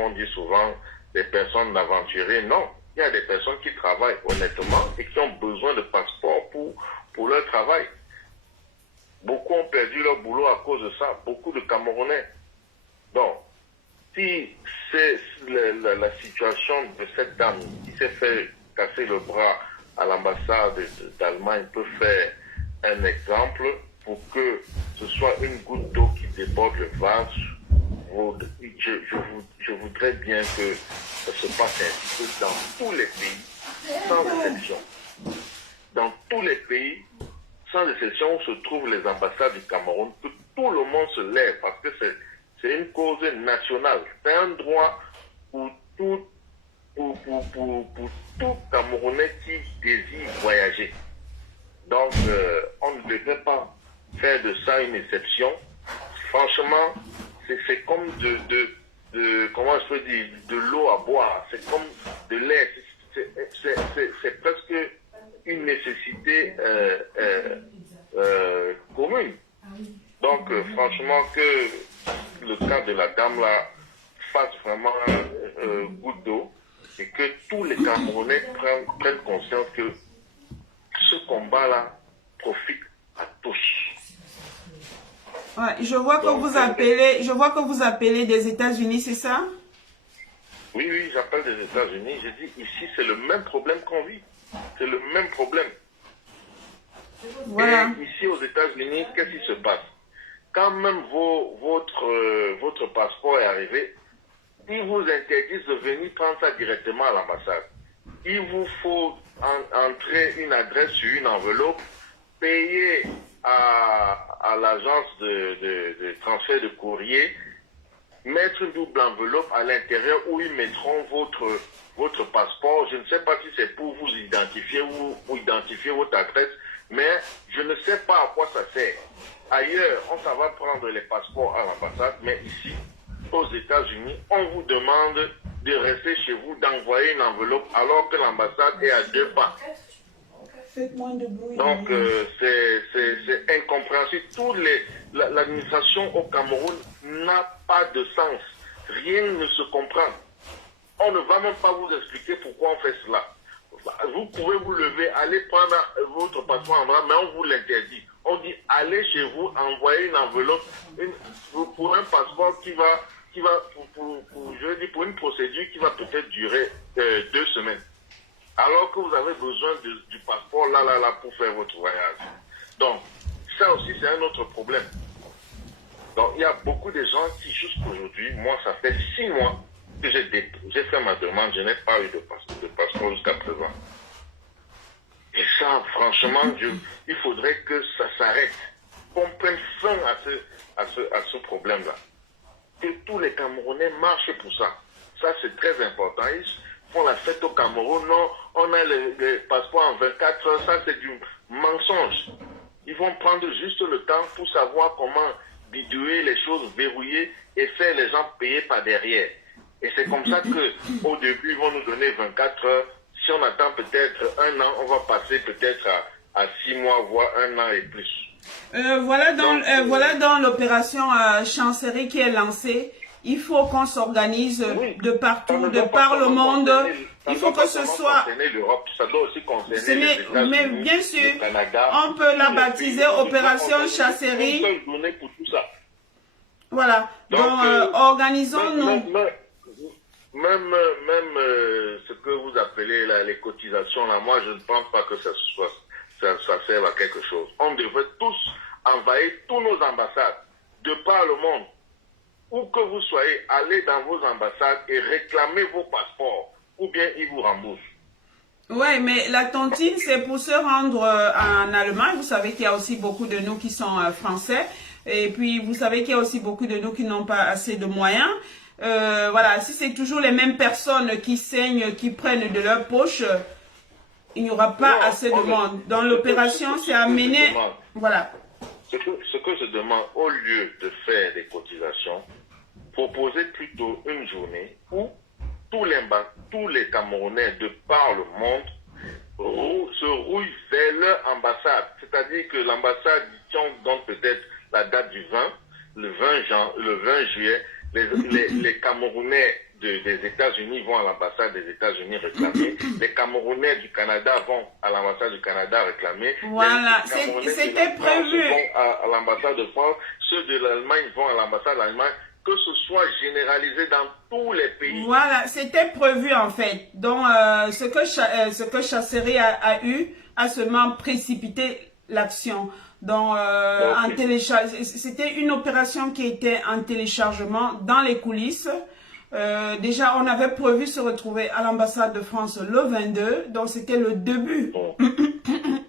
on dit souvent, des personnes aventurières. Non, il y a des personnes qui travaillent honnêtement et qui ont besoin de passeport pour leur travail. Beaucoup ont perdu leur boulot à cause de ça, beaucoup de Camerounais. Donc, si c'est la situation de cette dame qui s'est fait casser le bras à l'ambassade d'Allemagne peut faire un exemple pour que ce soit une goutte d'eau qui déborde le vase, je voudrais bien que ça se passe ainsi que dans tous les pays, sans exception. Dans tous les pays, sans exception, où se trouvent les ambassades du Cameroun, que tout le monde se lève parce que c'est une cause nationale. C'est un droit pour tout Camerounais qui désire voyager. Donc, on ne devrait pas faire de ça une exception. Franchement, c'est comme comment je peux dire, de l'eau à boire. C'est comme de lait. C'est presque une nécessité commune. Donc, franchement, que le cas de la dame là fasse vraiment goutte d'eau et que tous les Camerounais prennent conscience que ce combat-là profite à tous. Ouais, je vois que vous appelez des États-Unis, c'est ça? Oui, j'appelle des États-Unis. Je dis ici, c'est le même problème qu'on vit. C'est le même problème. Voilà. Et ici, aux États-Unis, qu'est-ce qui se passe? Quand même votre passeport est arrivé, ils vous interdisent de venir prendre ça directement à l'ambassade. Il vous faut entrer une adresse sur une enveloppe, payer à l'agence de transfert de courrier, mettre une double enveloppe à l'intérieur où ils mettront votre passeport. Je ne sais pas si c'est pour vous identifier ou identifier votre adresse, mais je ne sais pas à quoi ça sert. Ailleurs, on s'en va prendre les passeports à l'ambassade, mais ici, aux États-Unis, on vous demande de rester chez vous, d'envoyer une enveloppe alors que l'ambassade est à 2 pas. Donc, c'est incompréhensible. L'administration au Cameroun n'a pas de sens. Rien ne se comprend. On ne va même pas vous expliquer pourquoi on fait cela. Vous pouvez vous lever, aller prendre votre passeport en bras, mais on vous l'interdit. On dit, allez chez vous, envoyez une enveloppe pour un passeport qui va je dis, pour une procédure qui va peut-être durer 2 semaines. Alors que vous avez besoin du passeport là pour faire votre voyage. Donc, ça aussi, c'est un autre problème. Donc, il y a beaucoup de gens qui, jusqu'aujourd'hui, moi, ça fait 6 mois que j'ai fait ma demande, je n'ai pas eu de passeport jusqu'à présent. Et ça, franchement, il faudrait que ça s'arrête, qu'on prenne fin à ce problème-là. Que tous les Camerounais marchent pour ça. Ça, c'est très important. Ils font la fête au Cameroun. Non, on a le passeport en 24 heures. Ça, c'est du mensonge. Ils vont prendre juste le temps pour savoir comment bidouiller les choses, verrouiller et faire les gens payer par derrière. Et c'est comme ça qu'au début, ils vont nous donner 24 heures. Si on attend peut-être 1 an, on va passer peut-être à 6 mois, voire 1 an et plus. Voilà dans l'opération Chancerie qui est lancée. Il faut qu'on s'organise de partout, de par le monde. Il faut que ce soit... Ça doit aussi concerner les États-Unis, mais bien sûr, le Canada, on peut la baptiser opération Chancerie. Pour tout ça. Voilà. Donc, organisons-nous. Même ce que vous appelez là, les cotisations, là, moi je ne pense pas que ça serve à quelque chose. On devrait tous envahir tous nos ambassades de par le monde. Où que vous soyez, allez dans vos ambassades et réclamez vos passeports, ou bien ils vous remboursent. Ouais, mais la tontine, c'est pour se rendre en Allemagne. Vous savez qu'il y a aussi beaucoup de nous qui sont français. Et puis, vous savez qu'il y a aussi beaucoup de nous qui n'ont pas assez de moyens. Voilà, si c'est toujours les mêmes personnes qui saignent, qui prennent de leur poche, il n'y aura pas assez de monde. Dans l'opération, c'est amené. Voilà. Ce que je demande, au lieu de faire des cotisations, proposer plutôt une journée où tous les Camerounais de par le monde se rouillent vers leur ambassade. C'est-à-dire que l'ambassade, si on donne peut-être la date du 20, le 20 juillet, les Camerounais des États-Unis vont à l'ambassade des États-Unis réclamer. Les Camerounais du Canada vont à l'ambassade du Canada réclamer. Voilà, c'était prévu. Vont à l'ambassade de France. Ceux de l'Allemagne vont à l'ambassade de l'Allemagne. Que ce soit généralisé dans tous les pays. Voilà, c'était prévu en fait. Donc, ce que Chancerie a eu a seulement précipité l'action. Donc, c'était une opération qui était en téléchargement dans les coulisses. Déjà, on avait prévu se retrouver à l'ambassade de France le 22. Donc, c'était le début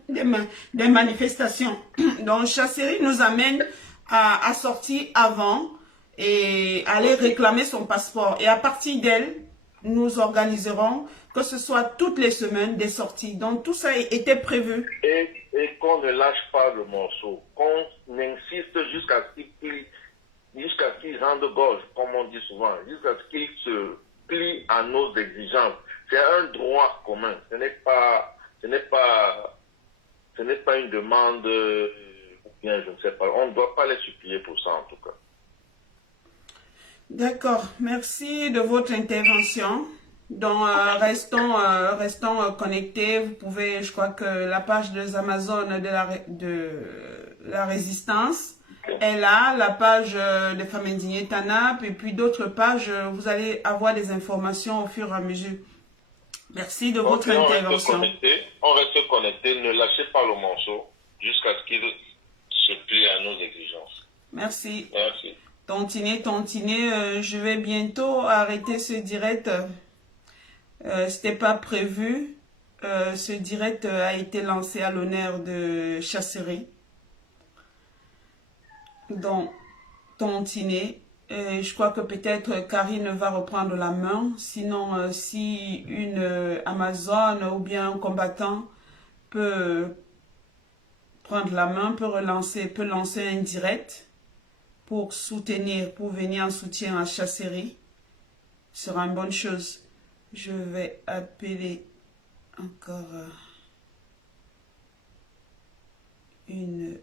des manifestations. Donc, Chancerie nous amène à sortir avant et aller réclamer son passeport. Et à partir d'elle, nous organiserons que ce soit toutes les semaines des sorties. Donc, tout ça était prévu. Et qu'on ne lâche pas le morceau. Qu'on insiste jusqu'à ce qu'ils rendent gorge, comme on dit souvent, jusqu'à ce qu'ils se plient à nos exigences. C'est un droit commun. Ce n'est pas une demande, ou bien je ne sais pas. On ne doit pas les supplier pour ça, en tout cas. D'accord. Merci de votre intervention. Donc, restons connectés. Vous pouvez, je crois que la page des Amazones de la Résistance est là, la page des femmes indignées TANAP, et puis d'autres pages, vous allez avoir des informations au fur et à mesure. Merci de votre intervention. On reste connecté, ne lâchez pas le morceau jusqu'à ce qu'il se plie à nos exigences. Merci. Merci. Tontiner, je vais bientôt arrêter ce direct. C'était pas prévu. Ce direct a été lancé à l'honneur de Chancerie. Donc, Tontiner. Je crois que peut-être Karine va reprendre la main. Sinon, si une Amazone ou bien un combattant peut prendre la main, peut lancer un direct pour soutenir, pour venir en soutien à Chancerie, ce sera une bonne chose. Je vais appeler encore une...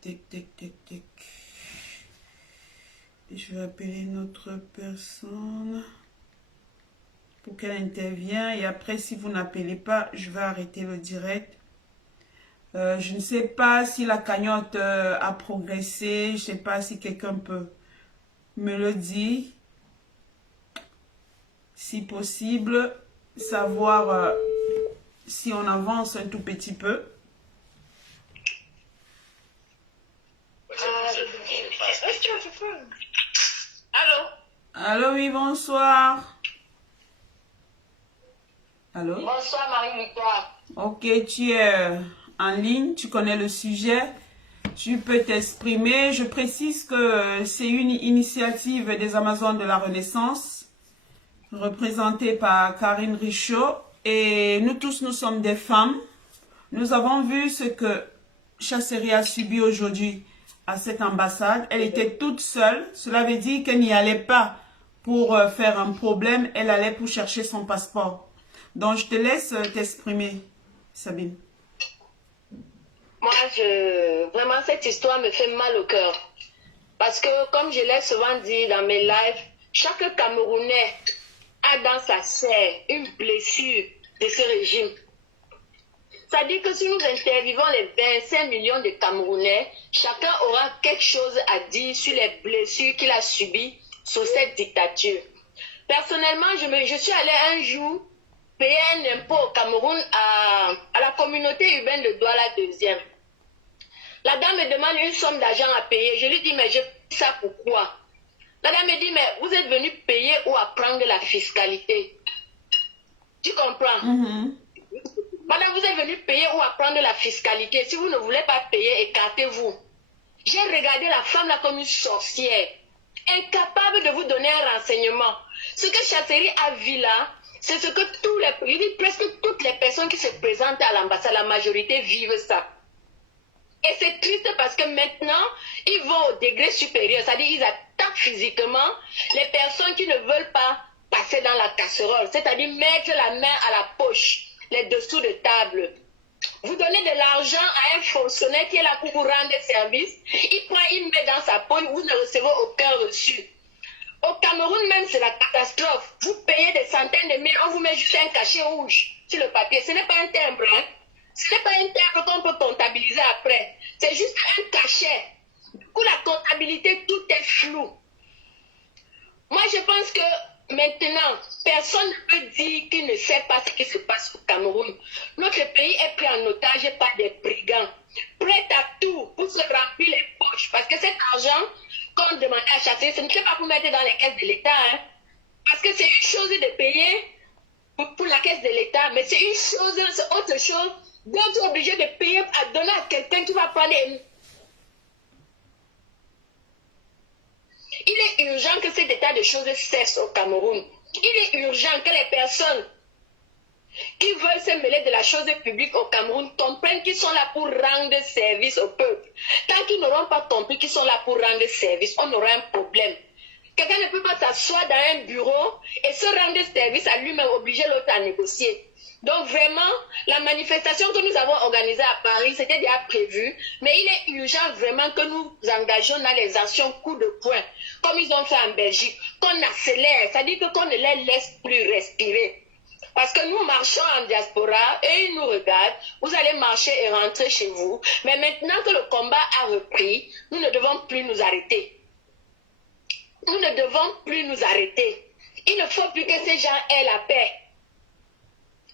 Tic. Je vais appeler une autre personne pour qu'elle intervienne. Et après, si vous n'appelez pas, je vais arrêter le direct. Je ne sais pas si la cagnotte a progressé. Je ne sais pas si quelqu'un peut me le dire. Si possible, savoir si on avance un tout petit peu. Allô? Allô, oui, bonsoir. Allô? Bonsoir Marie-Victoire. Ok, tu es en ligne, tu connais le sujet, tu peux t'exprimer. Je précise que c'est une initiative des Amazones de la Renaissance, représentée par Karine Richaud. Et nous tous, nous sommes des femmes. Nous avons vu ce que Chasserie a subi aujourd'hui à cette ambassade. Elle était toute seule. Cela veut dire qu'elle n'y allait pas pour faire un problème. Elle allait pour chercher son passeport. Donc, je te laisse t'exprimer, Sabine. Moi, vraiment, cette histoire me fait mal au cœur. Parce que, comme je l'ai souvent dit dans mes lives, chaque Camerounais a dans sa chair une blessure de ce régime. C'est-à-dire que si nous interviewons les 25 millions de Camerounais, chacun aura quelque chose à dire sur les blessures qu'il a subies sous cette dictature. Personnellement, je suis allée un jour payer un impôt au Cameroun à la communauté urbaine de Douala 2e. La dame me demande une somme d'argent à payer. Je lui dis, mais je paye ça pourquoi? La dame me dit, mais vous êtes venu payer ou apprendre la fiscalité. Tu comprends? Madame, vous êtes venu payer ou apprendre la fiscalité. Si vous ne voulez pas payer, écartez-vous. J'ai regardé la femme là comme une sorcière, incapable de vous donner un renseignement. Ce que Chasserie a vu là, c'est ce que presque toutes les personnes qui se présentent à l'ambassade, la majorité vivent ça. Et c'est triste parce que maintenant, ils vont au degré supérieur, c'est-à-dire ils attaquent physiquement les personnes qui ne veulent pas passer dans la casserole, c'est-à-dire mettre la main à la poche, les dessous de table. Vous donnez de l'argent à un fonctionnaire qui est là pour vous rendre service, il prend, il met dans sa poche, vous ne recevez aucun reçu. Au Cameroun même, c'est la catastrophe. Vous payez des centaines de mille, on vous met juste un cachet rouge sur le papier. Ce n'est pas un timbre, hein? Ce n'est pas un timbre qu'on peut comptabiliser après. C'est juste un cachet. Pour la comptabilité, tout est flou. Moi, je pense que maintenant, personne ne peut dire qu'il ne sait pas ce qui se passe au Cameroun. Notre pays est pris en otage par des brigands, prêts à tout pour se remplir les poches. Parce que cet argent qu'on demande à chasser, ce n'est pas pour mettre dans les caisses de l'État. Hein? Parce que c'est une chose de payer pour la caisse de l'État, mais c'est une chose, c'est autre chose d'être obligé de payer à donner à quelqu'un qui va prendre. Il est urgent que cet état de choses cesse au Cameroun. Il est urgent que les personnes qui veulent se mêler de la chose publique au Cameroun comprennent qu'ils sont là pour rendre service au peuple. Tant qu'ils n'auront pas compris qu'ils sont là pour rendre service, on aura un problème. Quelqu'un ne peut pas s'asseoir dans un bureau et se rendre service à lui-même, obliger l'autre à négocier. Donc vraiment, la manifestation que nous avons organisée à Paris, c'était déjà prévu, mais il est urgent vraiment que nous engagions dans les actions coup de poing, comme ils ont fait en Belgique, qu'on accélère, c'est-à-dire qu'on ne les laisse plus respirer. Parce que nous marchons en diaspora et ils nous regardent, vous allez marcher et rentrer chez vous, mais maintenant que le combat a repris, nous ne devons plus nous arrêter. Nous ne devons plus nous arrêter. Il ne faut plus que ces gens aient la paix.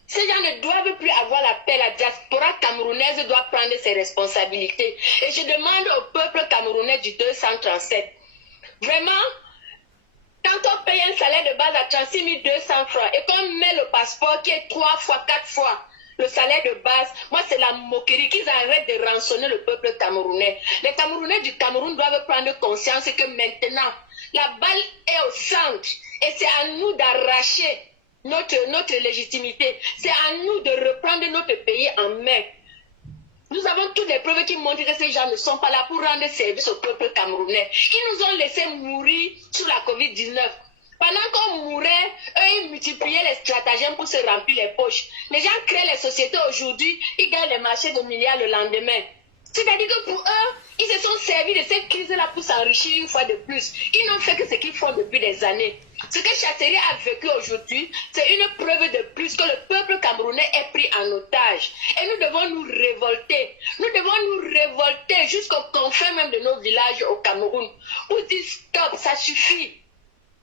Ces gens ne doivent plus avoir la paix. La diaspora camerounaise doit prendre ses responsabilités. Et je demande au peuple camerounais du 237, vraiment, quand on paye un salaire de base à 36 200 francs et qu'on met le passeport qui est 3 fois, 4 fois le salaire de base, moi c'est la moquerie qu'ils arrêtent de rançonner le peuple camerounais. Les Camerounais du Cameroun doivent prendre conscience que maintenant, la balle est au centre et c'est à nous d'arracher notre légitimité. C'est à nous de reprendre notre pays en main. Nous avons toutes les preuves qui montrent que ces gens ne sont pas là pour rendre service au peuple camerounais. Ils nous ont laissé mourir sous la Covid-19. Pendant qu'on mourait, eux, ils multipliaient les stratagèmes pour se remplir les poches. Les gens créent les sociétés aujourd'hui, ils gagnent les marchés de milliards le lendemain. C'est-à-dire que pour eux, ils se sont servis de cette crise-là pour s'enrichir une fois de plus. Ils n'ont fait que ce qu'ils font depuis des années. Ce que Châtelier a vécu aujourd'hui, c'est une preuve de plus que le peuple camerounais est pris en otage. Et nous devons nous révolter. Nous devons nous révolter jusqu'au confins même de nos villages au Cameroun. Pour dire stop, ça suffit.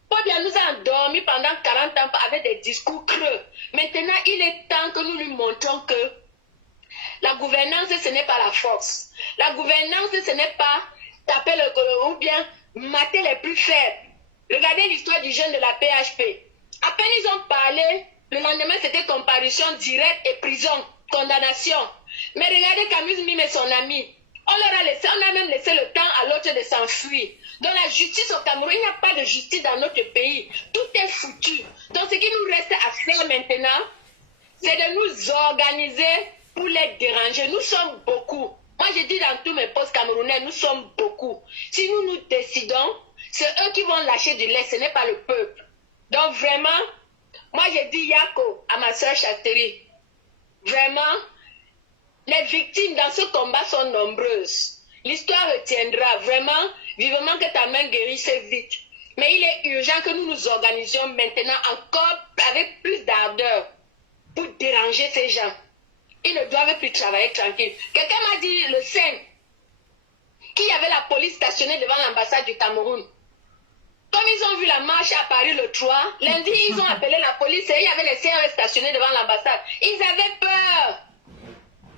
Pobia nous a endormis pendant 40 ans avec des discours creux. Maintenant, il est temps que nous lui montrons que la gouvernance, ce n'est pas la force. La gouvernance, ce n'est pas taper le colon ou bien mater les plus faibles. Regardez l'histoire du jeune de la PHP. À peine ils ont parlé, le lendemain c'était comparution directe et prison, condamnation. Mais regardez Camille Mime et son ami. On leur a laissé, on a même laissé le temps à l'autre de s'enfuir. Dans la justice au Cameroun, il n'y a pas de justice dans notre pays. Tout est foutu. Donc ce qui nous reste à faire maintenant, c'est de nous organiser pour les déranger. Nous sommes beaucoup. Moi, je dis dans tous mes postes camerounais, nous sommes beaucoup. Si nous nous décidons, c'est eux qui vont lâcher du lait, ce n'est pas le peuple. Donc vraiment, moi je dis Yako à ma soeur Châtelier. Vraiment, les victimes dans ce combat sont nombreuses. L'histoire retiendra vraiment, vivement que ta main guérisse vite. Mais il est urgent que nous nous organisions maintenant encore avec plus d'ardeur pour déranger ces gens. Ils ne doivent plus travailler tranquille. Quelqu'un m'a dit le 5 qu'il y avait la police stationnée devant l'ambassade du Cameroun. Comme ils ont vu la marche à Paris le 3, lundi, ils ont appelé la police et il y avait les CRS stationnés devant l'ambassade. Ils avaient peur.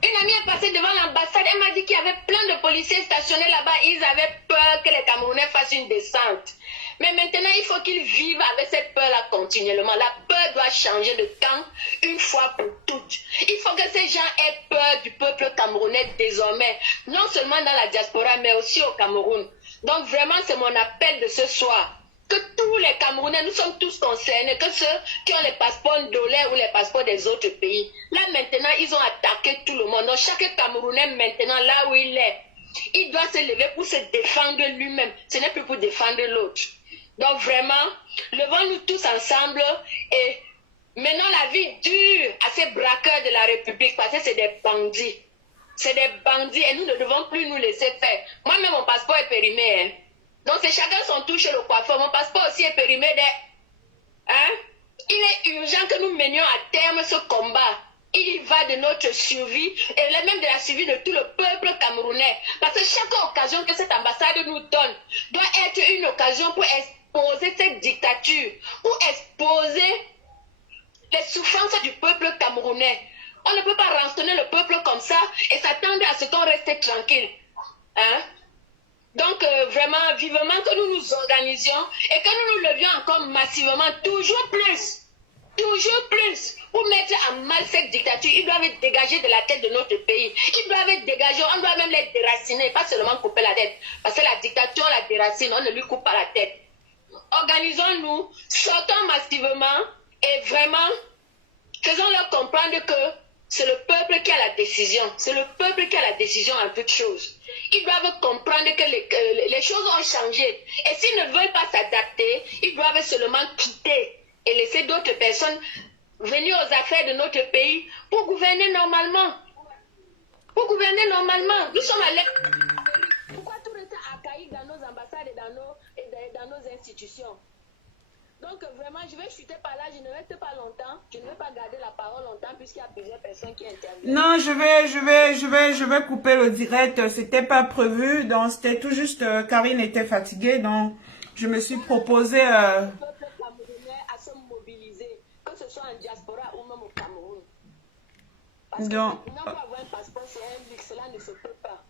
Une amie est passée devant l'ambassade, elle m'a dit qu'il y avait plein de policiers stationnés là-bas. Ils avaient peur que les Camerounais fassent une descente. Mais maintenant, il faut qu'ils vivent avec cette peur-là continuellement. La peur doit changer de camp une fois pour toutes. Il faut que ces gens aient peur du peuple camerounais désormais. Non seulement dans la diaspora, mais aussi au Cameroun. Donc vraiment, c'est mon appel de ce soir. Que tous les Camerounais, nous sommes tous concernés, que ceux qui ont les passeports ndolais ou les passeports des autres pays. Là maintenant, ils ont attaqué tout le monde. Donc chaque Camerounais maintenant, là où il est, il doit se lever pour se défendre lui-même. Ce n'est plus pour défendre l'autre. Donc vraiment, levons-nous tous ensemble et menons la vie dure à ces braqueurs de la République parce que c'est des bandits. C'est des bandits et nous ne devons plus nous laisser faire. Moi-même, mon passeport est périmé. Hein. Donc c'est chacun son tour chez le coiffeur. Mon passeport aussi est périmé. Hein? Il est urgent que nous menions à terme ce combat. Il y va de notre survie et même de la survie de tout le peuple camerounais. Parce que chaque occasion que cette ambassade nous donne doit être une occasion pour exposer cette dictature, pour exposer les souffrances du peuple camerounais. On ne peut pas rançonner le peuple comme ça et s'attendre à ce qu'on reste tranquille. Hein? Donc, vraiment, vivement que nous nous organisions et que nous nous levions encore massivement, toujours plus, pour mettre en mal cette dictature. Ils doivent être dégagés de la tête de notre pays. Ils doivent être dégagés, on doit même les déraciner, pas seulement couper la tête. Parce que la dictature, on la déracine, on ne lui coupe pas la tête. Organisons-nous, sortons massivement et vraiment, faisons-leur comprendre que c'est le peuple qui a la décision. C'est le peuple qui a la décision en toutes choses. Ils doivent comprendre que les choses ont changé. Et s'ils ne veulent pas s'adapter, ils doivent seulement quitter et laisser d'autres personnes venir aux affaires de notre pays pour gouverner normalement. Pour gouverner normalement. Nous sommes à l'aise. Pourquoi tout rester archaïque dans nos ambassades et dans nos institutions? Donc vraiment, je vais chuter par là, je ne reste pas longtemps, je ne vais pas garder la parole longtemps puisqu'il y a plusieurs personnes qui interviennent. Non, je vais couper le direct, c'était pas prévu, donc c'était tout juste, Karine était fatiguée, donc je me suis proposé... Le peuple camerounais à se mobiliser, que ce soit en diaspora ou même au Cameroun. Parce que maintenant, pour avoir un passeport, c'est un luxe, cela ne se peut pas.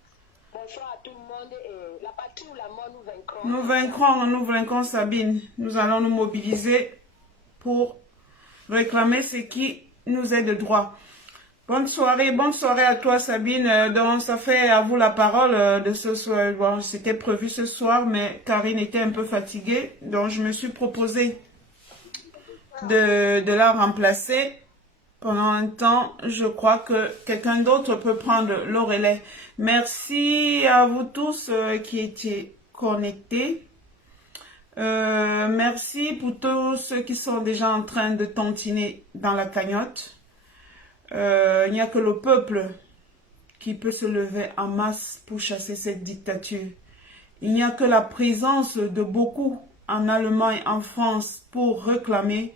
Bonsoir à tout le monde et la patrie ou la mort, nous vaincrons Sabine. Nous allons nous mobiliser pour réclamer ce qui nous est de droit. Bonne soirée à toi Sabine. Donc ça fait à vous la parole de ce soir. Bon, c'était prévu ce soir, mais Karine était un peu fatiguée. Donc je me suis proposé de la remplacer. Pendant un temps, je crois que quelqu'un d'autre peut prendre le relais. Merci à vous tous qui étiez connectés. Merci pour tous ceux qui sont déjà en train de tontiner dans la cagnotte. Il n'y a que le peuple qui peut se lever en masse pour chasser cette dictature. Il n'y a que la présence de beaucoup en Allemagne, en France, pour réclamer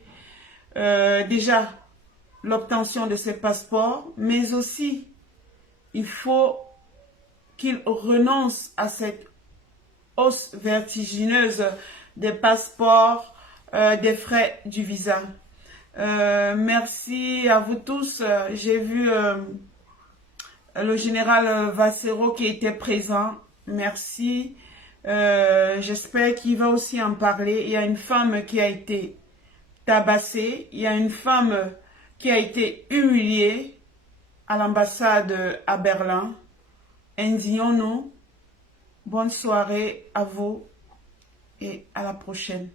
déjà l'obtention de ces passeports, mais aussi il faut qu'il renonce à cette hausse vertigineuse des passeports, des frais du visa. Merci à vous tous. J'ai vu le général Vassero qui était présent. Merci. J'espère qu'il va aussi en parler. Il y a une femme qui a été tabassée. Il y a une femme qui a été humiliée à l'ambassade à Berlin. Indignons-nous. Bonne soirée à vous et à la prochaine.